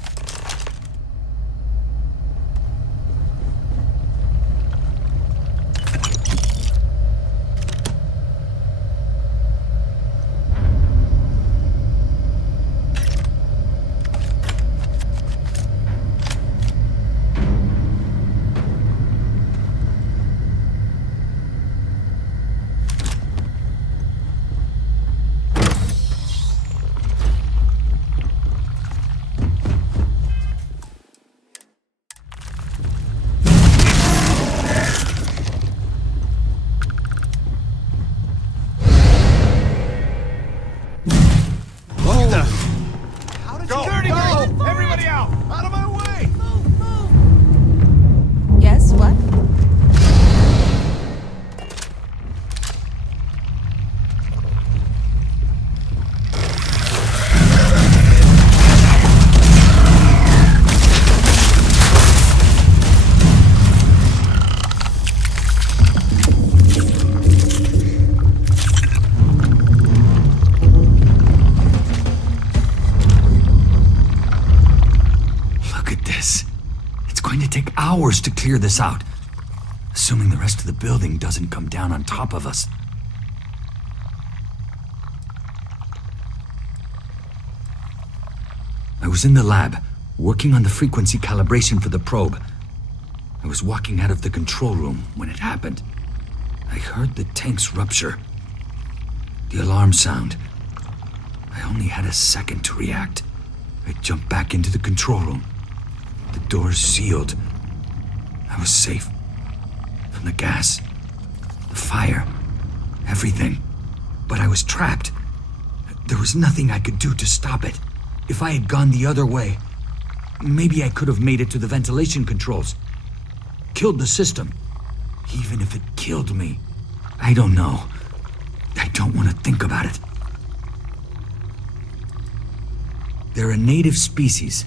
Hours to clear this out, assuming the rest of the building doesn't come down on top of us. I was in the lab, working on the frequency calibration for the probe. I was walking out of the control room when it happened. I heard the tanks rupture. The alarm sound. I only had a second to react. I jumped back into the control room. The doors sealed. I was safe. From the gas, the fire, everything. But I was trapped. There was nothing I could do to stop it. If I had gone the other way, maybe I could have made it to the ventilation controls. Killed the system. Even if it killed me. I don't know. I don't want to think about it. They're a native species.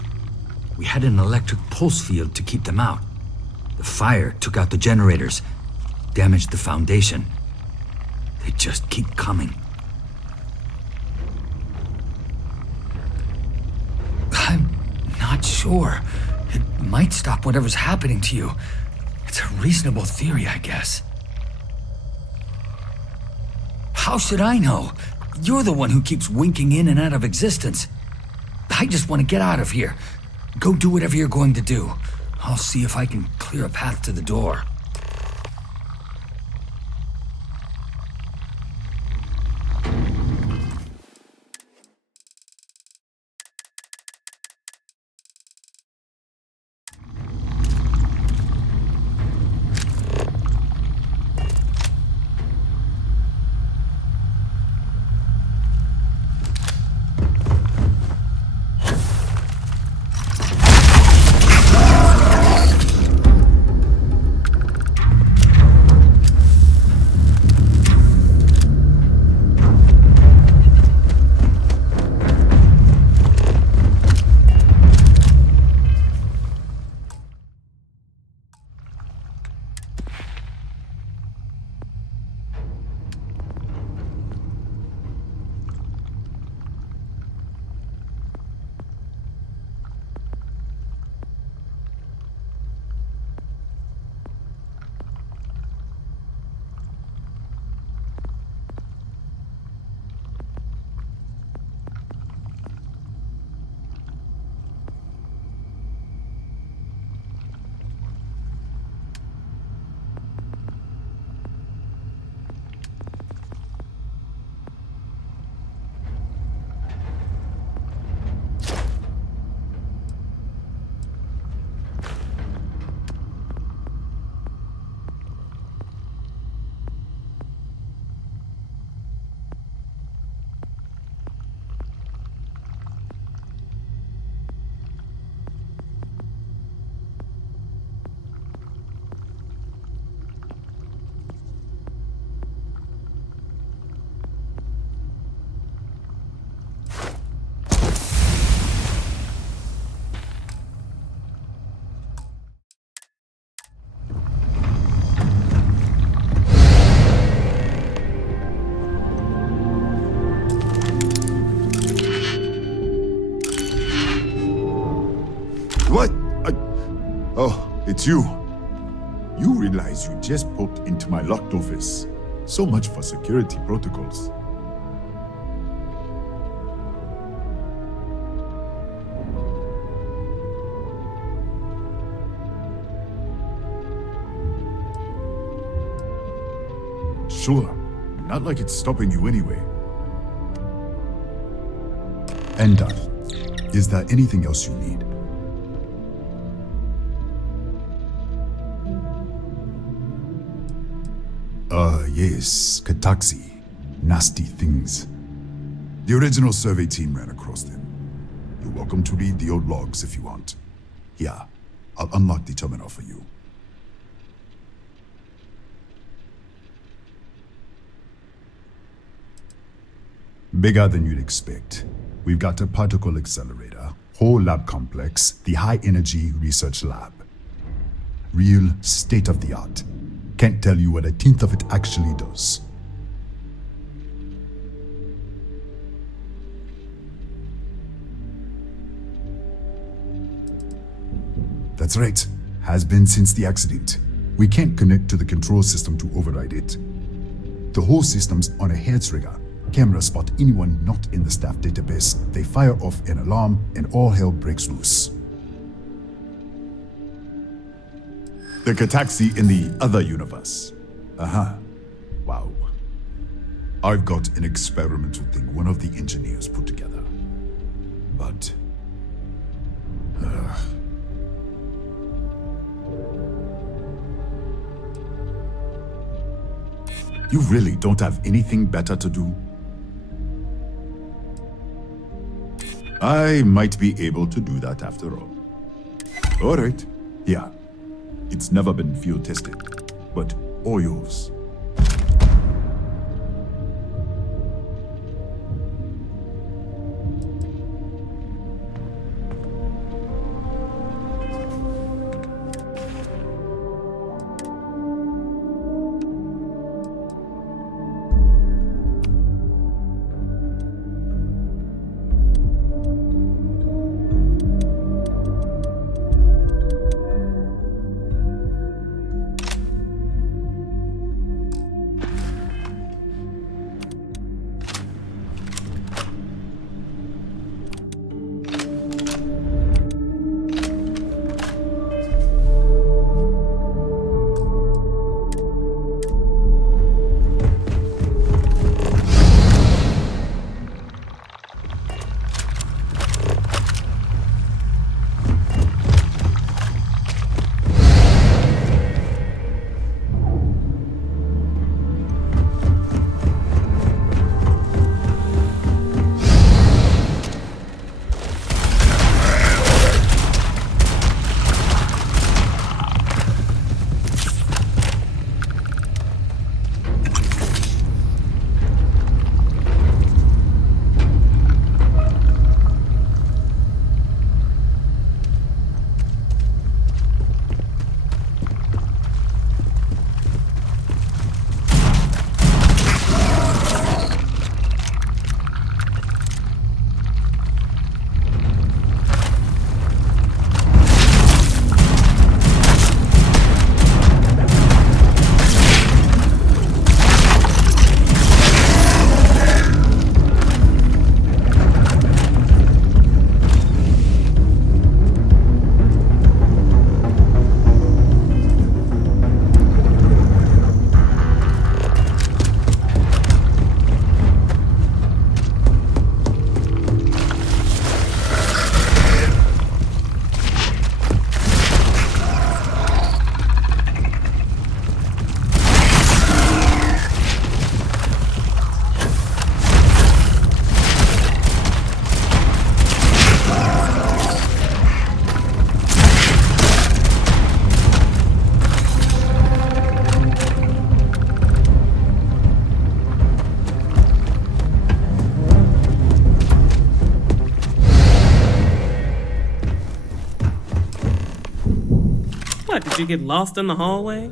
We had an electric pulse field to keep them out. The fire took out the generators, damaged the foundation. They just keep coming. I'm not sure. It might stop whatever's happening to you. It's a reasonable theory, I guess. How should I know? You're the one who keeps winking in and out of existence. I just want to get out of here. Go do whatever you're going to do. I'll see if I can clear a path to the door. What? Oh, it's you. You realize you just poked into my locked office. So much for security protocols. Sure, not like it's stopping you anyway. And done. Is there anything else you need? Yes, Kataxi. Nasty things. The original survey team ran across them. You're welcome to read the old logs if you want. Here, I'll unlock the terminal for you. Bigger than you'd expect. We've got a particle accelerator, whole lab complex, the high energy research lab. Real state of the art. Can't tell you what a tenth of it actually does. That's right. Has been since the accident. We can't connect to the control system to override it. The whole system's on a hair trigger. Cameras spot anyone not in the staff database. They fire off an alarm and all hell breaks loose. The Kataxi in the other universe. Wow. I've got an experimental thing one of the engineers put together. But... You really don't have anything better to do? I might be able to do that after all. All right, yeah. It's never been field tested, but all yours. What, did you get lost in the hallway?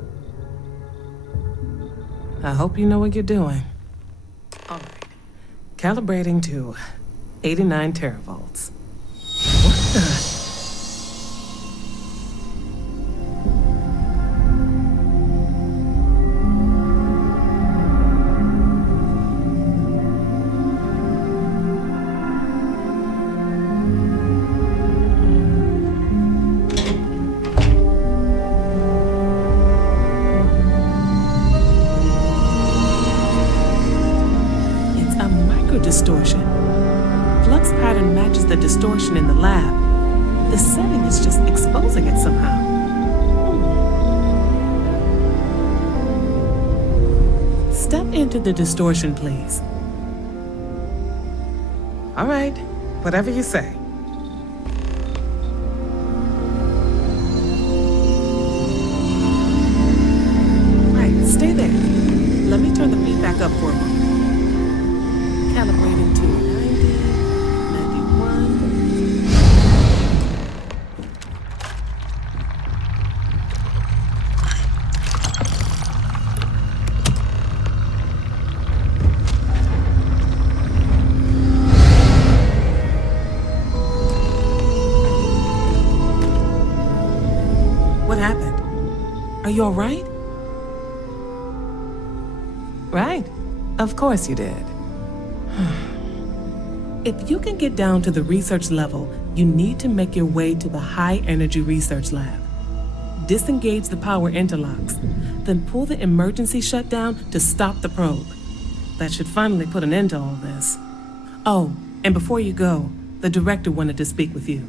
I hope you know what you're doing. All right. Calibrating to 89 teravolts. What the? distortion in the lab. The setting is just exposing it somehow. Step into the distortion, please. All right, whatever you say. Right, stay there. Let me turn the feedback up for a moment. Calibrating to 90, 91. What happened? Are you all right? Right. Of course you did. If you can get down to the research level, you need to make your way to the high-energy research lab. Disengage the power interlocks, then pull the emergency shutdown to stop the probe. That should finally put an end to all this. Oh, and before you go, the director wanted to speak with you.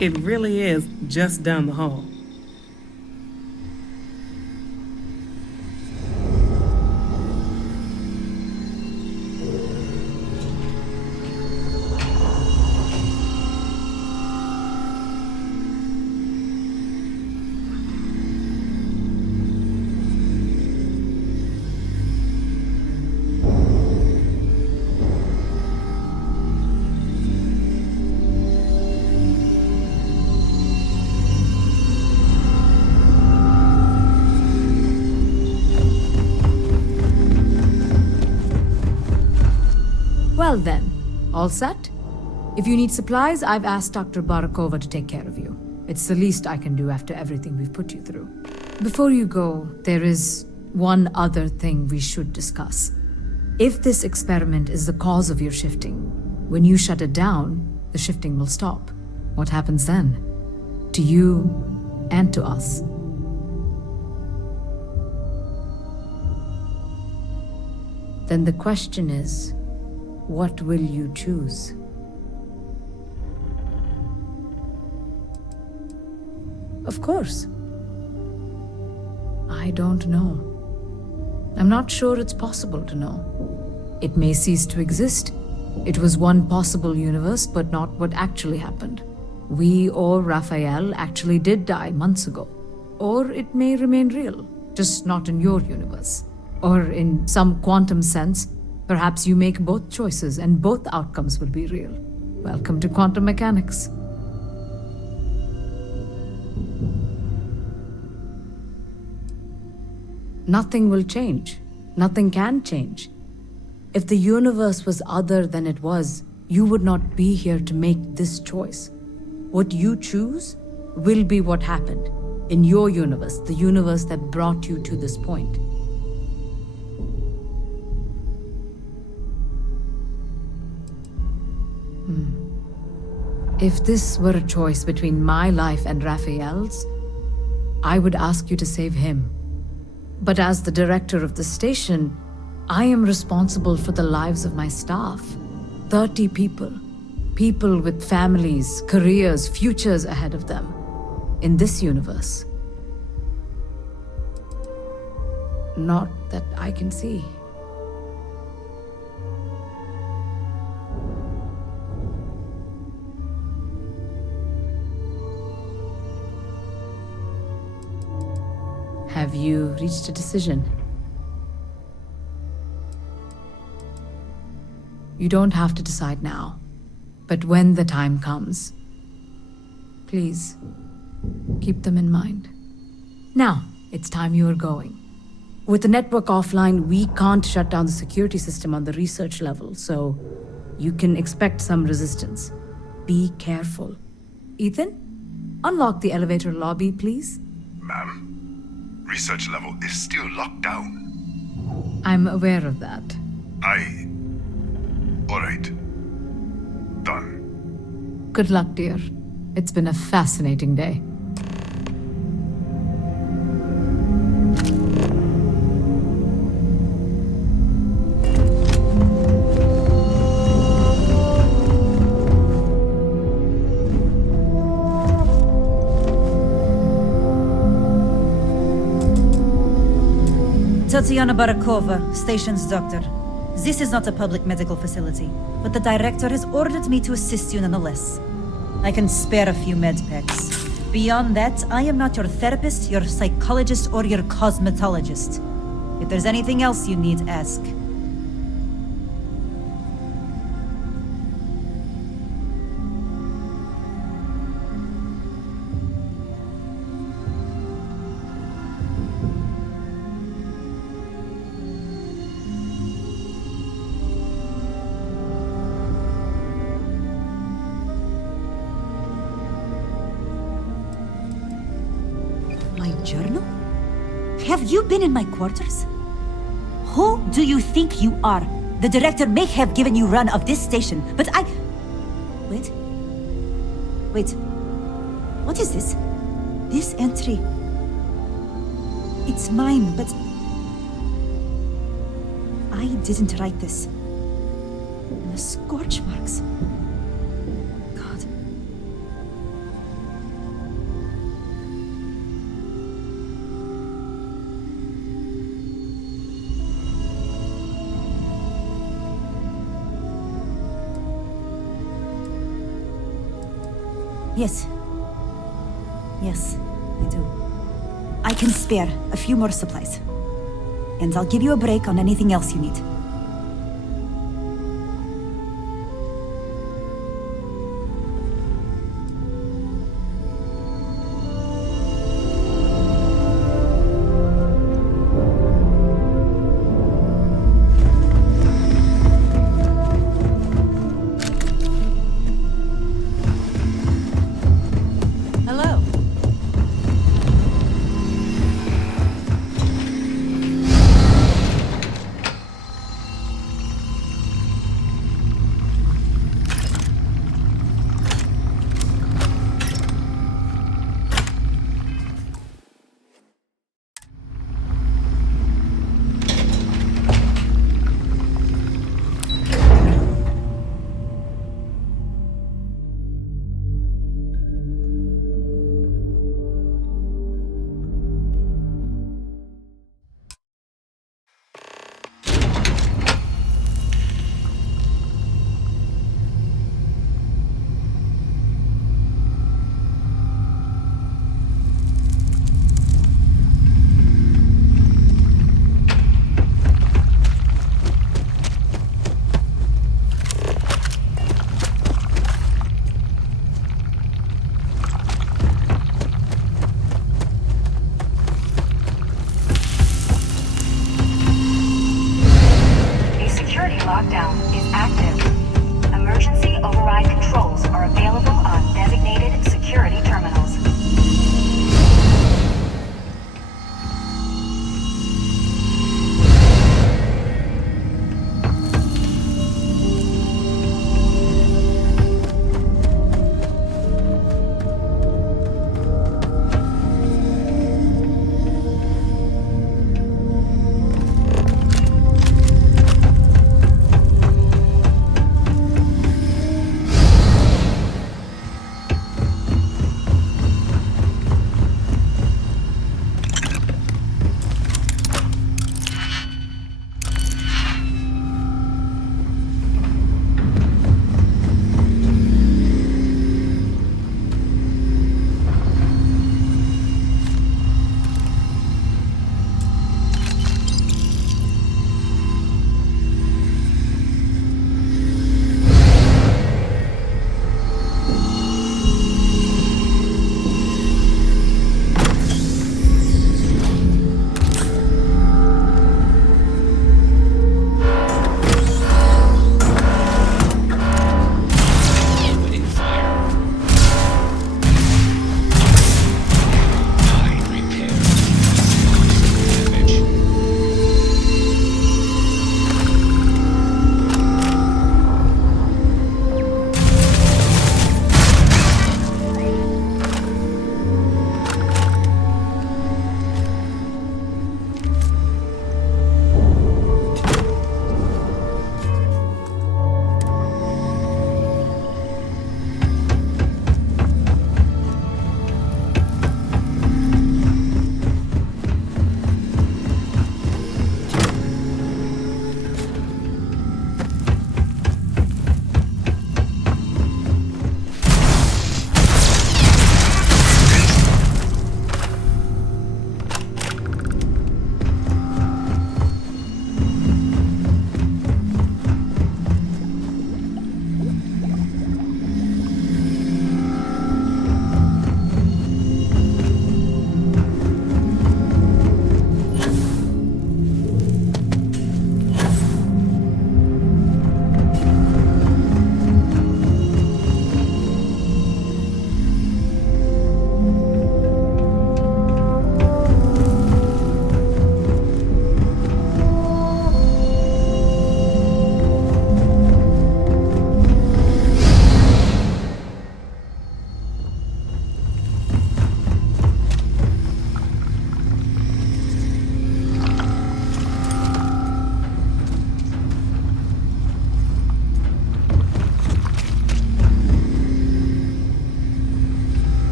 It really is just down the hall. Well then, all set? If you need supplies, I've asked Dr. Barakova to take care of you. It's the least I can do after everything we've put you through. Before you go, there is one other thing we should discuss. If this experiment is the cause of your shifting, when you shut it down, the shifting will stop. What happens then? To you and to us. Then the question is, what will you choose? Of course. I don't know. I'm not sure it's possible to know. It may cease to exist. It was one possible universe, but not what actually happened. We or Raphael actually did die months ago. Or it may remain real, just not in your universe. Or in some quantum sense, perhaps you make both choices and both outcomes will be real. Welcome to quantum mechanics. Nothing will change. Nothing can change. If the universe was other than it was, you would not be here to make this choice. What you choose will be what happened in your universe, the universe that brought you to this point. If this were a choice between my life and Raphael's, I would ask you to save him. But as the director of the station, I am responsible for the lives of my staff. 30 people. People with families, careers, futures ahead of them. In this universe. Not that I can see. Have you reached a decision? You don't have to decide now, but when the time comes, please keep them in mind. Now, it's time you are going. With the network offline, we can't shut down the security system on the research level, so you can expect some resistance. Be careful. Ethan, unlock the elevator lobby, please. Ma'am? Research level is still locked down. I'm aware of that. Alright. Done. Good luck, dear. It's been a fascinating day. Tatiana Barakova, station's doctor. This is not a public medical facility, but the director has ordered me to assist you nonetheless. I can spare a few med packs. Beyond that, I am not your therapist, your psychologist, or your cosmetologist. If there's anything else you need, ask. Journal? Have you been in my quarters? Who do you think you are? The director may have given you run of this station, but I... Wait. What is this? This entry... It's mine, but... I didn't write this. The scorch marks... God... Yes, I do. I can spare a few more supplies. And I'll give you a break on anything else you need.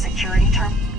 security term?